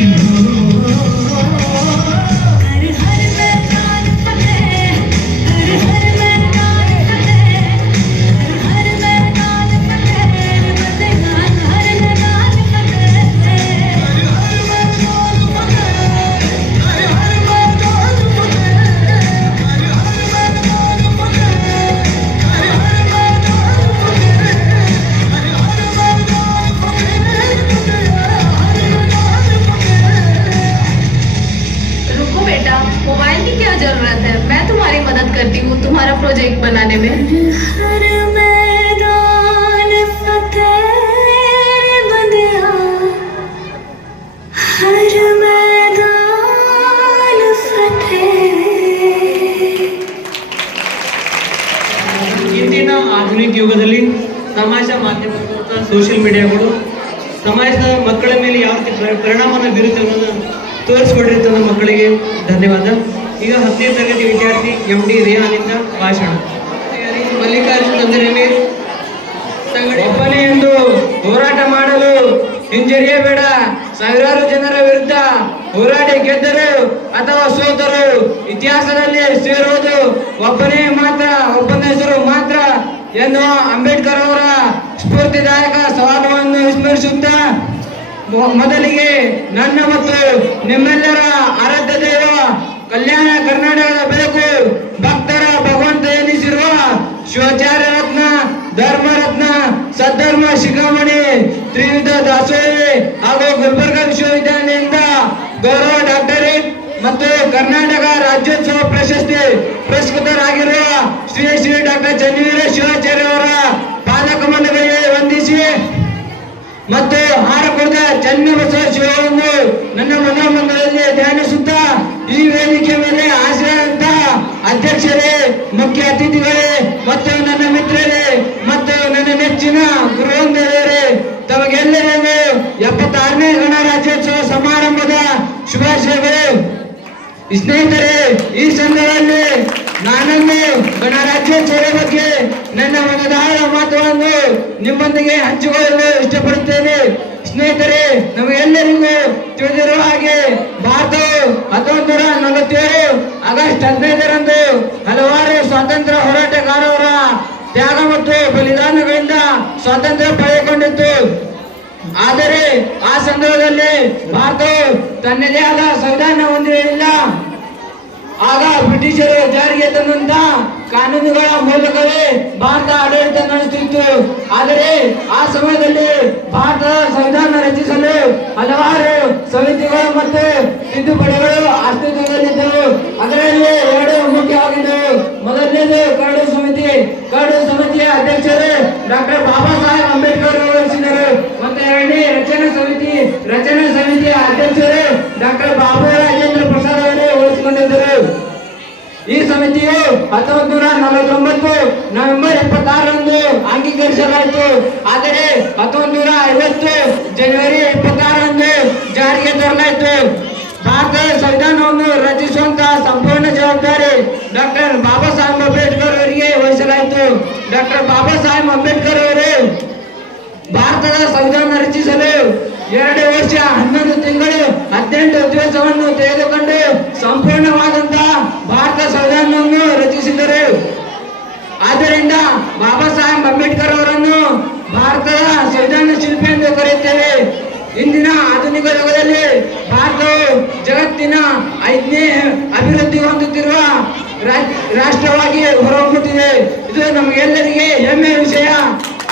ಆಧುನಿಕ ಯುಗದಲ್ಲಿ ಸಮಾಜ ಮಾಧ್ಯಮಗಳು ಸೋಷಿಯಲ್ ಮೀಡಿಯಾಗಳು ಸಮಾಜದ ಮಕ್ಕಳ ಮೇಲೆ ಯಾವ ರೀತಿ ಪರಿಣಾಮವನ್ನು ಬೀರುತ್ತೆ ಅನ್ನೋದನ್ನು ತೋರಿಸ್ಕೊಟ್ಟಿರ್ತದೆ ಮಕ್ಕಳಿಗೆ. ಧನ್ಯವಾದ. ಈಗ 10ನೇ ತರಗತಿ ವಿದ್ಯಾರ್ಥಿ MD ರೇಹಾನಿಂದ ಭಾಷಣ. ಮಲ್ಲಿಕಾರ್ಜುನ್ ಅಂದರೆ ಒಬ್ಬನೇ ಎಂದು ಹೋರಾಟ ಮಾಡಲು ಹಿಂಜರಿಯಬೇಡ. ಸಾವಿರಾರು ಜನರ ವಿರುದ್ಧ ಹೋರಾಡಿ ಗೆದ್ದರು ಅಥವಾ ಸೋತರು ಇತಿಹಾಸದಲ್ಲಿ ಸೇರುವುದು ಒಬ್ಬನೇ ಮಾತ್ರ, ಒಬ್ಬನ ಹೆಸರು ಮಾತ್ರ ಎನ್ನುವ ಅಂಬೇಡ್ಕರ್ ಅವರ ಸ್ಫೂರ್ತಿದಾಯಕ ಸವಾಲುಗಳನ್ನು ವಿಸ್ಮರಿಸುತ್ತಾ ಮೊದಲಿಗೆ ನನ್ನ ಮತ್ತು ನಿಮ್ಮೆಲ್ಲರ ಆರಾಧ್ಯ ದೈವ ಕಲ್ಯಾಣ ಕರ್ನಾಟಕದ ಬೆಳಕು ಭಕ್ತರ ಭಗವಂತ ಎನಿಸಿರುವ ಶಿವಾಚಾರ್ಯ ರತ್ನ, ಧರ್ಮರತ್ನ, ಸದ್ಧರ್ಮ ಶಿಖಾಮಣಿ, ತ್ರಿವಿಧ ದಾಸೋಹಿ ಹಾಗೂ ಗುಲ್ಬರ್ಗಾ ವಿಶ್ವವಿದ್ಯಾಲಯದಿಂದ ಗೌರವ ಡಾಕ್ಟರೇಟ್ ಮತ್ತು ಕರ್ನಾಟಕ ರಾಜ್ಯೋತ್ಸವ ಪ್ರಶಸ್ತಿ ಪುರಸ್ಕೃತರಾಗಿರುವ ಶ್ರೀ ಶ್ರೀ ಡಾಕ್ಟರ್ ಚನ್ನವೀರ ಶಿವಾಚಾರ್ಯ ಅವರ ಪಾದಕಮಲಗಳಿಗೆ ವಂದಿಸಿ ಮತ್ತು ಹಾರ ಕೊಡದ ಚನ್ನಬಸವ ಶಿವವನ್ನು ನನ್ನ ಮನೋಮಂದಿರದಲ್ಲಿ ಧ್ಯಾನಿಸುತ್ತಾ ಈ ವೇದಿಕೆ ಮೇಲೆ ಆಶ್ರಯಂತ ಅಧ್ಯಕ್ಷರೇ, ಮುಖ್ಯ ಅತಿಥಿಗಳೇ ಮತ್ತು ನನ್ನ ಮಿತ್ರರೇ ಮತ್ತು ನನ್ನ ನೆಚ್ಚಿನ ಗುರುವಂದರೇ, ತಮಗೆಲ್ಲರಿಗೂ 76ನೇ ಗಣರಾಜ್ಯೋತ್ಸವ ಸಮಾರಂಭದ ಶುಭಾಶಯಗಳು. ಸ್ನೇಹಿತರೆ, ಈ ಸಂದರ್ಭದಲ್ಲಿ ನಾನೊಂದು ಗಣರಾಜ್ಯೋತ್ಸವದ ಬಗ್ಗೆ ನನ್ನ ಮನದಾಳ ಮಾತುಗಳನ್ನು ನಿಮ್ಮೊಂದಿಗೆ ಹಂಚಿಕೊಳ್ಳಲು ಇಷ್ಟಪಡುತ್ತೇನೆ. ಸ್ನೇಹಿತರೆ, ನಮಗೆಲ್ಲರಿಗೂ ತಿಳಿದಿರುವ ಹಾಗೆ ಭಾರತವು 1947 ಆಗಸ್ಟ್ 15ರಂದು ಹಲವಾರು ಸ್ವಾತಂತ್ರ್ಯ ಹೋರಾಟಗಾರರ ತ್ಯಾಗ ಮತ್ತು ಬಲಿದಾನಗಳಿಂದ ಸ್ವಾತಂತ್ರ್ಯ ಪಡೆದುಕೊಂಡಿತ್ತು. ಆದರೆ ಆ ಸಂದರ್ಭದಲ್ಲಿ ಭಾರತವು ತನ್ನದೇ ಆದ ಸಂವಿಧಾನ ಹೊಂದಿರಲಿಲ್ಲ. ಆಗ ಬ್ರಿಟಿಷರು ಜಾರಿಗೆ ತಂದಂತ ಕಾನೂನುಗಳ ಮೂಲಕವೇ ಭಾರತ ಆಡಳಿತ ನಡೆಸುತ್ತಿತ್ತು. ಆದರೆ ಆ ಸಮಯದಲ್ಲಿ ಭಾರತದ ಸಂವಿಧಾನ ರಚಿಸಲು ಹಲವಾರು ಸಮಿತಿಗಳು ಮತ್ತು ತಿದ್ದುಪಡಿಗಳು ಅಸ್ತಿತ್ವದಲ್ಲಿದ್ದವು. ಅದರಲ್ಲಿ 2 ಮುಖ್ಯವಾಗಿದ್ದವು. ಮೊದಲನೇದು ಕರಡು ಸಮಿತಿ. ಕರಡು ಸಮಿತಿಯ ಅಧ್ಯಕ್ಷರು ಡಾಕ್ಟರ್ ಬಾಬಾ ಸಾಹೇಬ್ ಅಂಬೇಡ್ಕರ್ ವಹಿಸಿದರು. ಮತ್ತು 2ನೇ ರಚನಾ ಸಮಿತಿಯ ಅಧ್ಯಕ್ಷರು ಡಾಕ್ಟರ್ ಬಾಬು ರಾಜೇಂದ್ರ ಪ್ರಸಾದ್ ಅವರು ವಹಿಸಿಕೊಂಡಿದ್ದರು. ಈ ಸಮಿತಿಯು 1949 ನವೆಂಬರ್ 26ರಂದು ಅಂಗೀಕರಿಸಲಾಯಿತು. ಆದರೆ 1950 ಜನವರಿ 26ರಂದು ಜಾರಿಗೆ ತರಲಾಯಿತು. ಭಾರತದ ಸಂವಿಧಾನವನ್ನು ರಚಿಸುವಂತಹ ಸಂಪೂರ್ಣ ಜವಾಬ್ದಾರಿ ಡಾಕ್ಟರ್ ಬಾಬಾ ಸಾಹೇಬ್ ಅಂಬೇಡ್ಕರ್ ಅವರಿಗೆ ವಹಿಸಲಾಯಿತು. ಡಾಕ್ಟರ್ ಬಾಬಾ ಸಾಹೇಬ್ ಅಂಬೇಡ್ಕರ್ ಅವರು ಭಾರತದ ಸಂವಿಧಾನ ರಚಿಸಲು 2 ವರ್ಷ 11 ತಿಂಗಳು 18 ದಿವಸವನ್ನು ತೆಗೆದುಕೊಂಡು ಸಂಪೂರ್ಣವಾದಂತಹ ಭಾರತ ಸಂವಿಧಾನವನ್ನು ರಚಿಸಿದರು. ಆದ್ದರಿಂದ ಬಾಬಾ ಸಾಹೇಬ್ ಅಂಬೇಡ್ಕರ್ ಅವರನ್ನು ಭಾರತದ ಸಂವಿಧಾನ ಶಿಲ್ಪಿ ಎಂದು ಕರೆಯುತ್ತೇವೆ. ಇಂದಿನ ಆಧುನಿಕ ಯುಗದಲ್ಲಿ ಭಾರತವು ಜಗತ್ತಿನ 5ನೇ ಅಭಿವೃದ್ಧಿ ಹೊಂದುತ್ತಿರುವ ರಾಷ್ಟ್ರವಾಗಿ ಹೊರಹೊಮ್ಮುತ್ತಿದೆ. ಇದು ನಮಗೆಲ್ಲರಿಗೆ ಹೆಮ್ಮೆಯ ವಿಷಯ.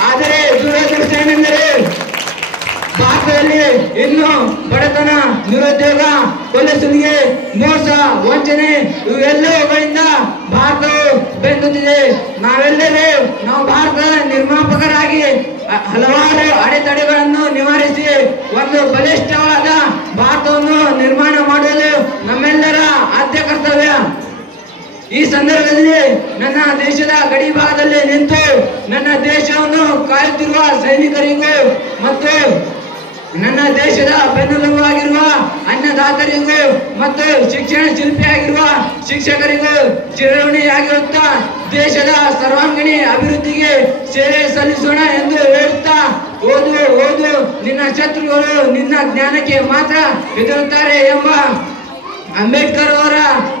ಆದರೆ ದುರದೃಷ್ಟ ಏನೆಂದರೆ ಭಾರತದಲ್ಲಿ ಇನ್ನು ಬಡತನ, ನಿರುದ್ಯೋಗ, ಕೊಲೆ ಸುಲಿಗೆ, ಮೋಸ, ವಂಚನೆ ಇವೆಲ್ಲವುಗಳಿಂದ ಭಾರತವು ಬೆಂದುತ್ತಿದೆ. ನಾವು ಭಾರತದ ನಿರ್ಮಾಪಕರಾಗಿ ಹಲವಾರು ಅಡೆತಡೆಗಳನ್ನು ನಿವಾರಿಸಿ ಒಂದು ಬಲಿಷ್ಠವಾದ ಭಾರತವನ್ನು ನಿರ್ಮಾಣ ಮಾಡುವುದು ನಮ್ಮೆಲ್ಲರ ಆದ್ಯ ಕರ್ತವ್ಯ. ಈ ಸಂದರ್ಭದಲ್ಲಿ ನನ್ನ ದೇಶದ ಗಡಿ ಭಾಗದಲ್ಲಿ ನಿಂತು ನನ್ನ ದೇಶವನ್ನು ಕಾಯುತ್ತಿರುವ ಸೈನಿಕರಿಗೂ ಮತ್ತು ನನ್ನ ದೇಶದ ಬೆನ್ನೆಲುಬಾಗಿರುವ ಅನ್ನದಾತರಿಗೂ ಮತ್ತು ಶಿಕ್ಷಣ ಶಿಲ್ಪಿಯಾಗಿರುವ ಶಿಕ್ಷಕರಿಗೂ ಚಿರಋಣಿಯಾಗಿರುತ್ತಾ ದೇಶದ ಸರ್ವಾಂಗೀಣ ಅಭಿವೃದ್ಧಿಗೆ ಸೇವೆ ಸಲ್ಲಿಸೋಣ ಎಂದು ಹೇಳುತ್ತಾ, ಓದು ನಿನ್ನ ಶತ್ರುಗಳು ನಿನ್ನ ಜ್ಞಾನಕ್ಕೆ ಮಾತ್ರ ಹೆದರುತ್ತಾರೆ ಎಂಬ ಅಂಬೇಡ್ಕರ್ ಅವರ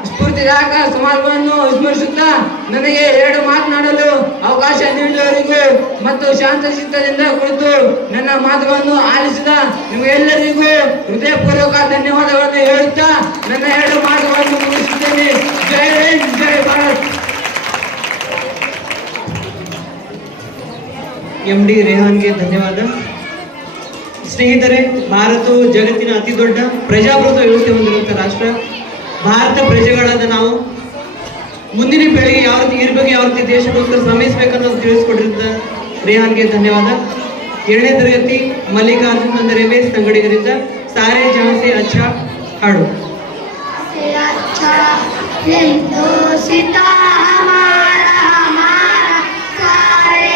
ಸ್ಫೂರ್ತಿದಾಯಕ ಸಮಾರಂಭವನ್ನು ವಿಸ್ಮರಿಸುತ್ತಾ ನನಗೆ 2 ಮಾತನಾಡಲು ಅವಕಾಶ ನೀಡಿದವರಿಗೂ ಮತ್ತು ಶಾಂತಚಿತ್ತದಿಂದ ಕುಳಿತು ನನ್ನ ಮಾತುಗಳನ್ನು ಆಲಿಸಿದ ನಿಮಗೆಲ್ಲರಿಗೂ ಹೃದಯಪೂರ್ವಕ ಧನ್ಯವಾದಗಳನ್ನು ಹೇಳುತ್ತಾ ನನ್ನ 2 ಮಾತುಗಳನ್ನು ಮುಗಿಸುತ್ತೇನೆ. ಜೈ ಹಿಂದ್, ಜೈ ಭಾರತ್. MD ರೇಹಾನ್ಗೆ ಧನ್ಯವಾದ. ಸ್ನೇಹಿತರೆ, ಭಾರತವು ಜಗತ್ತಿನ ಅತಿ ದೊಡ್ಡ ಪ್ರಜಾಪ್ರಭುತ್ವ ವ್ಯವಸ್ಥೆ ಹೊಂದಿರುವಂಥ ರಾಷ್ಟ್ರ. ಭಾರತ ಪ್ರಜೆಗಳಾದ ನಾವು ಮುಂದಿನ ಪೀಳಿಗೆ ಯಾವ ರೀತಿ ಇರಬೇಕು, ಯಾವ ರೀತಿ ದೇಶಕ್ಕೋಸ್ಕರ ಶ್ರಮಿಸಬೇಕನ್ನೋದು ತಿಳಿಸ್ಕೊಟ್ಟಿದ್ದ ರೇಹಾನ್ಗೆ ಧನ್ಯವಾದ. 2ನೇ ತರಗತಿ ಮಲ್ಲಿಕಾರ್ಜುನ್ ಅಂದರೆ ರಮೇಶ್ ಸಂಗಡಿಗರಿಂದ ಸಾರೆ ಜಹಾಸೆ ಅಚ್ಚಾ ಹಾಡು. ಹಿಂದೂಸಿತ ಹಮಾರಾ ಹಮಾರಾ ಸಾರೆ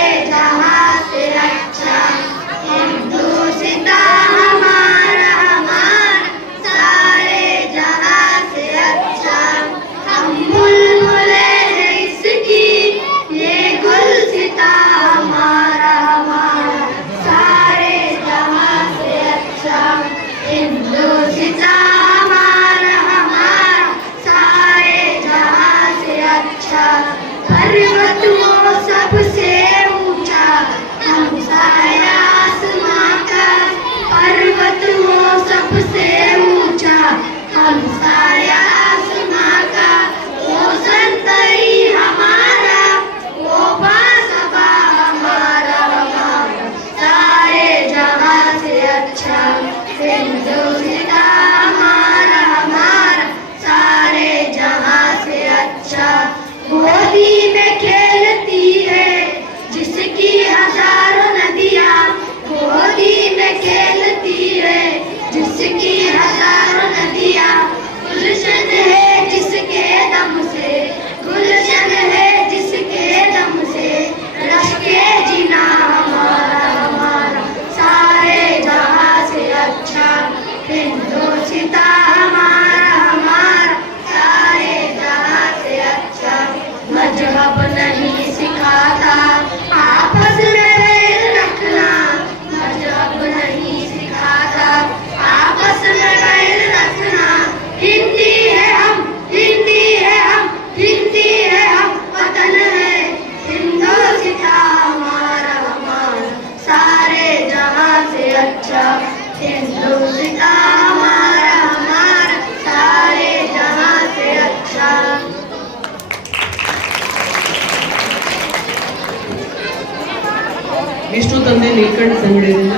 अच्छा, हिंदुस्तान हमारा हमारा सारे जहां से अच्छा। ವಿಷ್ಣು ತಂದೆ ನೀಲ್ಕಂಠ ಸಂಗಡಿಯಿಂದ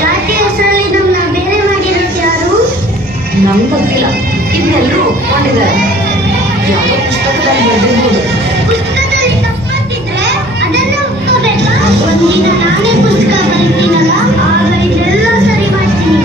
ಜಾತಿಯ ಹೆಸರಲ್ಲಿ ನಮ್ಮನ್ನ ಬೇರೆ ಮಾಡಿರೋದು ಯಾರು? ನಮ್ಗೆ ಗೊತ್ತಿಲ್ಲ, ಇದನ್ನೆಲ್ಲರೂ ಒಪ್ಕೊಂಡಿದ್ದಾರೆ. ಯಾವ ಪುಸ್ತಕದಲ್ಲಿ ಬರೆದಿರ್ಬೋದು. ಪುಸ್ತಕದಲ್ಲಿ ತಪ್ಪತ್ತಿದ್ರೆ ಅದನ್ನ ಒಪ್ಕೋಬೇಕಾ? ಒಂದಿನ ನಾನೇ ಪುಸ್ತಕ ಬರೀತೀನಲ್ಲ, ಆಗ ಇದೆಲ್ಲ ಸರಿ ಮಾಡ್ತೀನಿ.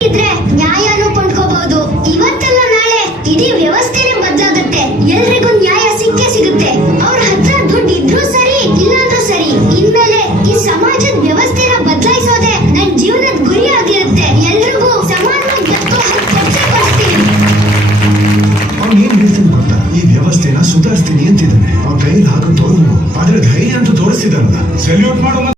ಇದ್ರೆ ನ್ಯಾಯನೂ ಕೊಂಡ್ಕೋಬಹುದು. ಇವತ್ತಲ್ಲ ನಾಳೆ ಇಡೀ ವ್ಯವಸ್ಥೆನೇ ಬದಲಾಗುತ್ತೆ. ಎಲ್ರಿಗೂ ನ್ಯಾಯ ಸಿಕ್ಕೇ ಸಿಗುತ್ತೆ. ಅವ್ರ ಹತ್ರ ದುಡ್ಡು ಇದ್ರೂ ಸರಿ, ಇಲ್ಲಾಂದ್ರೂ ಸರಿ. ಇನ್ಮೇಲೆ ಈ ಸಮಾಜದ ವ್ಯವಸ್ಥೆನ ಬದಲಾಯಿಸೋದೆ ನನ್ ಜೀವನದ ಗುರಿ ಆಗಿರುತ್ತೆ. ಎಲ್ರಿಗೂ ಸಮಾನವಾಗಿ ಬದುಕೋ ಹಕ್ಕು ಕೊಡ್ತೀನಿ. ಅವ್ನು ಏನ್ ಹೇಳ್ತೀನಿ ಗೊತ್ತಾ, ಈ ವ್ಯವಸ್ಥೆನ ಸುಧಾರಿಸ್ತೀನಿ ಅಂತಿದ್ದಾನೆ. ಅವ್ನ ಕೈಲಿ ಹಾಕೋ ತೋರು, ಆದ್ರೆ ಧೈರ್ಯ ಅಂತ ತೋರಿಸ್ತಿದ್ದಾನಲ್ಲ, ಸೆಲ್ಯೂಟ್ ಮಾಡೋ.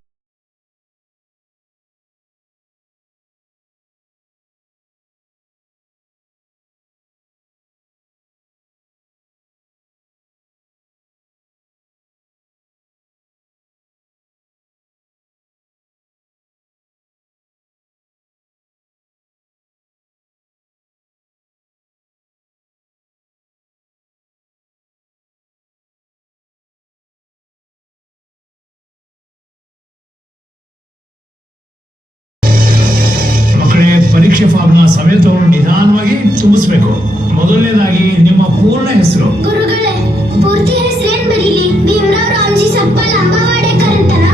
ಪರೀಕ್ಷೆ ಫಾರ್ಮ್ನ ಸಮೇತವನ್ನು ನಿಧಾನವಾಗಿ ತುಂಬಿಸ್ಬೇಕು. ಮೊದಲನೇದಾಗಿ ನಿಮ್ಮ ಪೂರ್ಣ ಹೆಸರು. ಗುರುಗಳೇ, ಪೂರ್ತಿ ಹೆಸರೇನ್ ಬರೀಲಿ? ಭೀಮರಾವ್ ರಾಮ್ಜಿ ಸಪ್ಪಲ್ ಅಂಬವಾಡೇಕರ್ ಅಂತನಾ?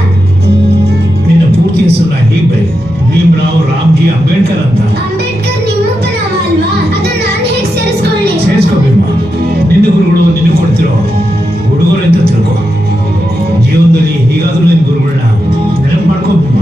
ನಿನ್ನ ಪೂರ್ತಿ ಹೆಸರನ್ನ ಹೀಗೆ ಬರೀ, ಭೀಮರಾವ್ ರಾಮ್ಜಿ ಅಂಬೇಡ್ಕರ್ ಅಂತ. ಅಂಬೇಡ್ಕರ್ ನಿಮ್ಮಪ್ಪ ನಾಮ ಅಲ್ವಾ? ಅದನ್ನ ನಾನು ಹೇಗೆ ಸೇರಿಸ್ಕೊಳ್ಳಿ? ಸೇರಿಸ್ಕೋ ಭೀಮ. ನಿನ್ನ ಗುರುಗಳು ನಿನ್ನ ಕೊಡ್ತಿರೋ ಹುಡುಗರು ಅಂತ ತಿಳ್ಕೊ. ಜೀವನದಲ್ಲಿ ಹೀಗಾದ್ರೂ ನಿನ್ನ ಗುರುಗಳನ್ನ ನೆನಪು ಮಾಡ್ಕೋ ಭೀಮ.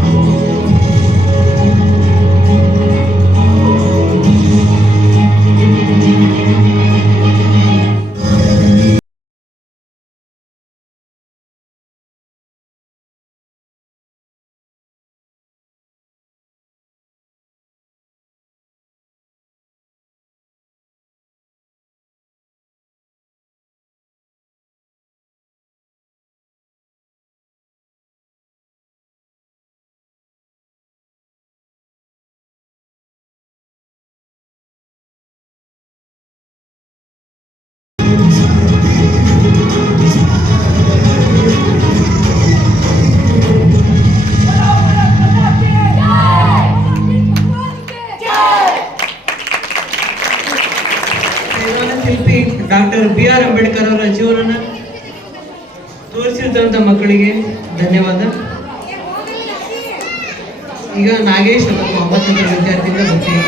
ಶಿಲ್ಪಿ ಡಾಕ್ಟರ್ BR ಅಂಬೇಡ್ಕರ್ ಅವರ ಜೀವನನ ತೋರಿಸಿದಂತ ಮಕ್ಕಳಿಗೆ ಧನ್ಯವಾದ. ಈಗ ನಾಗೇಶ್ ಅವರು 9ನೇ ವಿದ್ಯಾರ್ಥಿಯಿಂದ ಬರ್ತೀವಿ.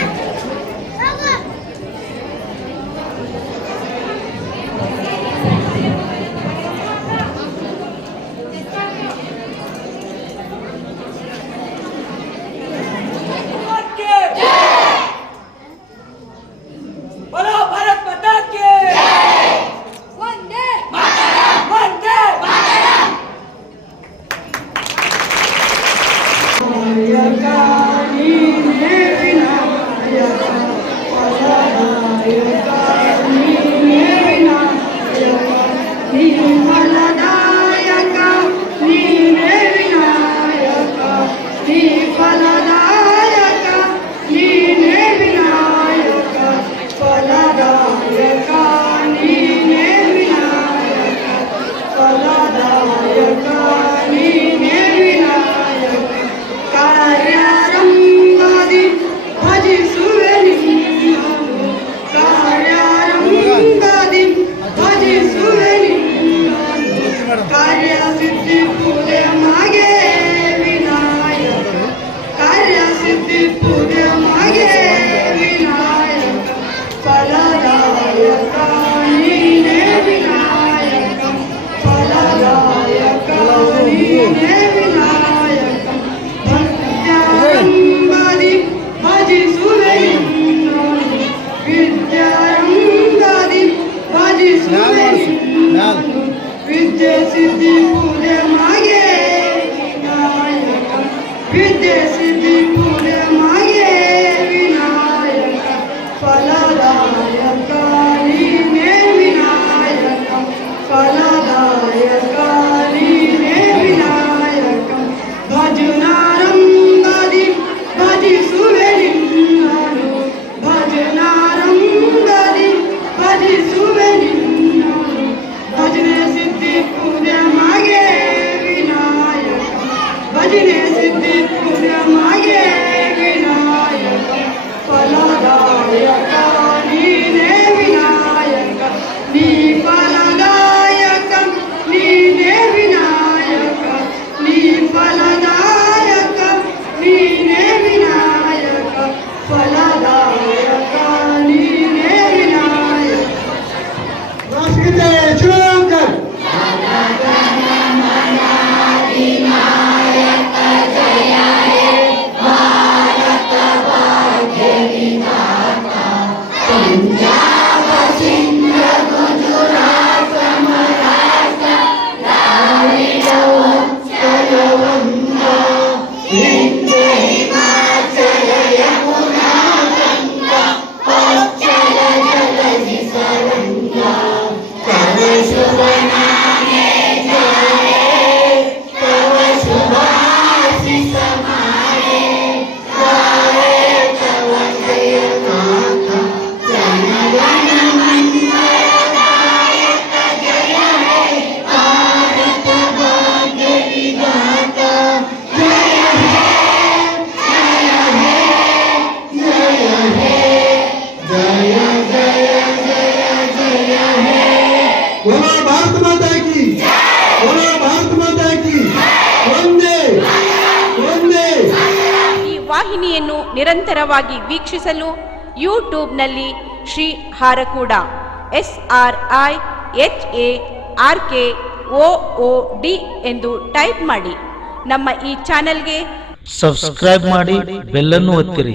ಈ ವಾಹಿನಿಯನ್ನು ನಿರಂತರವಾಗಿ ವೀಕ್ಷಿಸಲು ಯೂಟ್ಯೂಬ್ನಲ್ಲಿ ಶ್ರೀ ಹಾರಕೂಡ SRIHARKOOD ಎಂದು ಟೈಪ್ ಮಾಡಿ. ನಮ್ಮ ಈ ಚಾನೆಲ್ಗೆ ಸಬ್ಸ್ಕ್ರೈಬ್ ಮಾಡಿ, ಬೆಲ್ಲನ್ನು ಒತ್ತಿರಿ.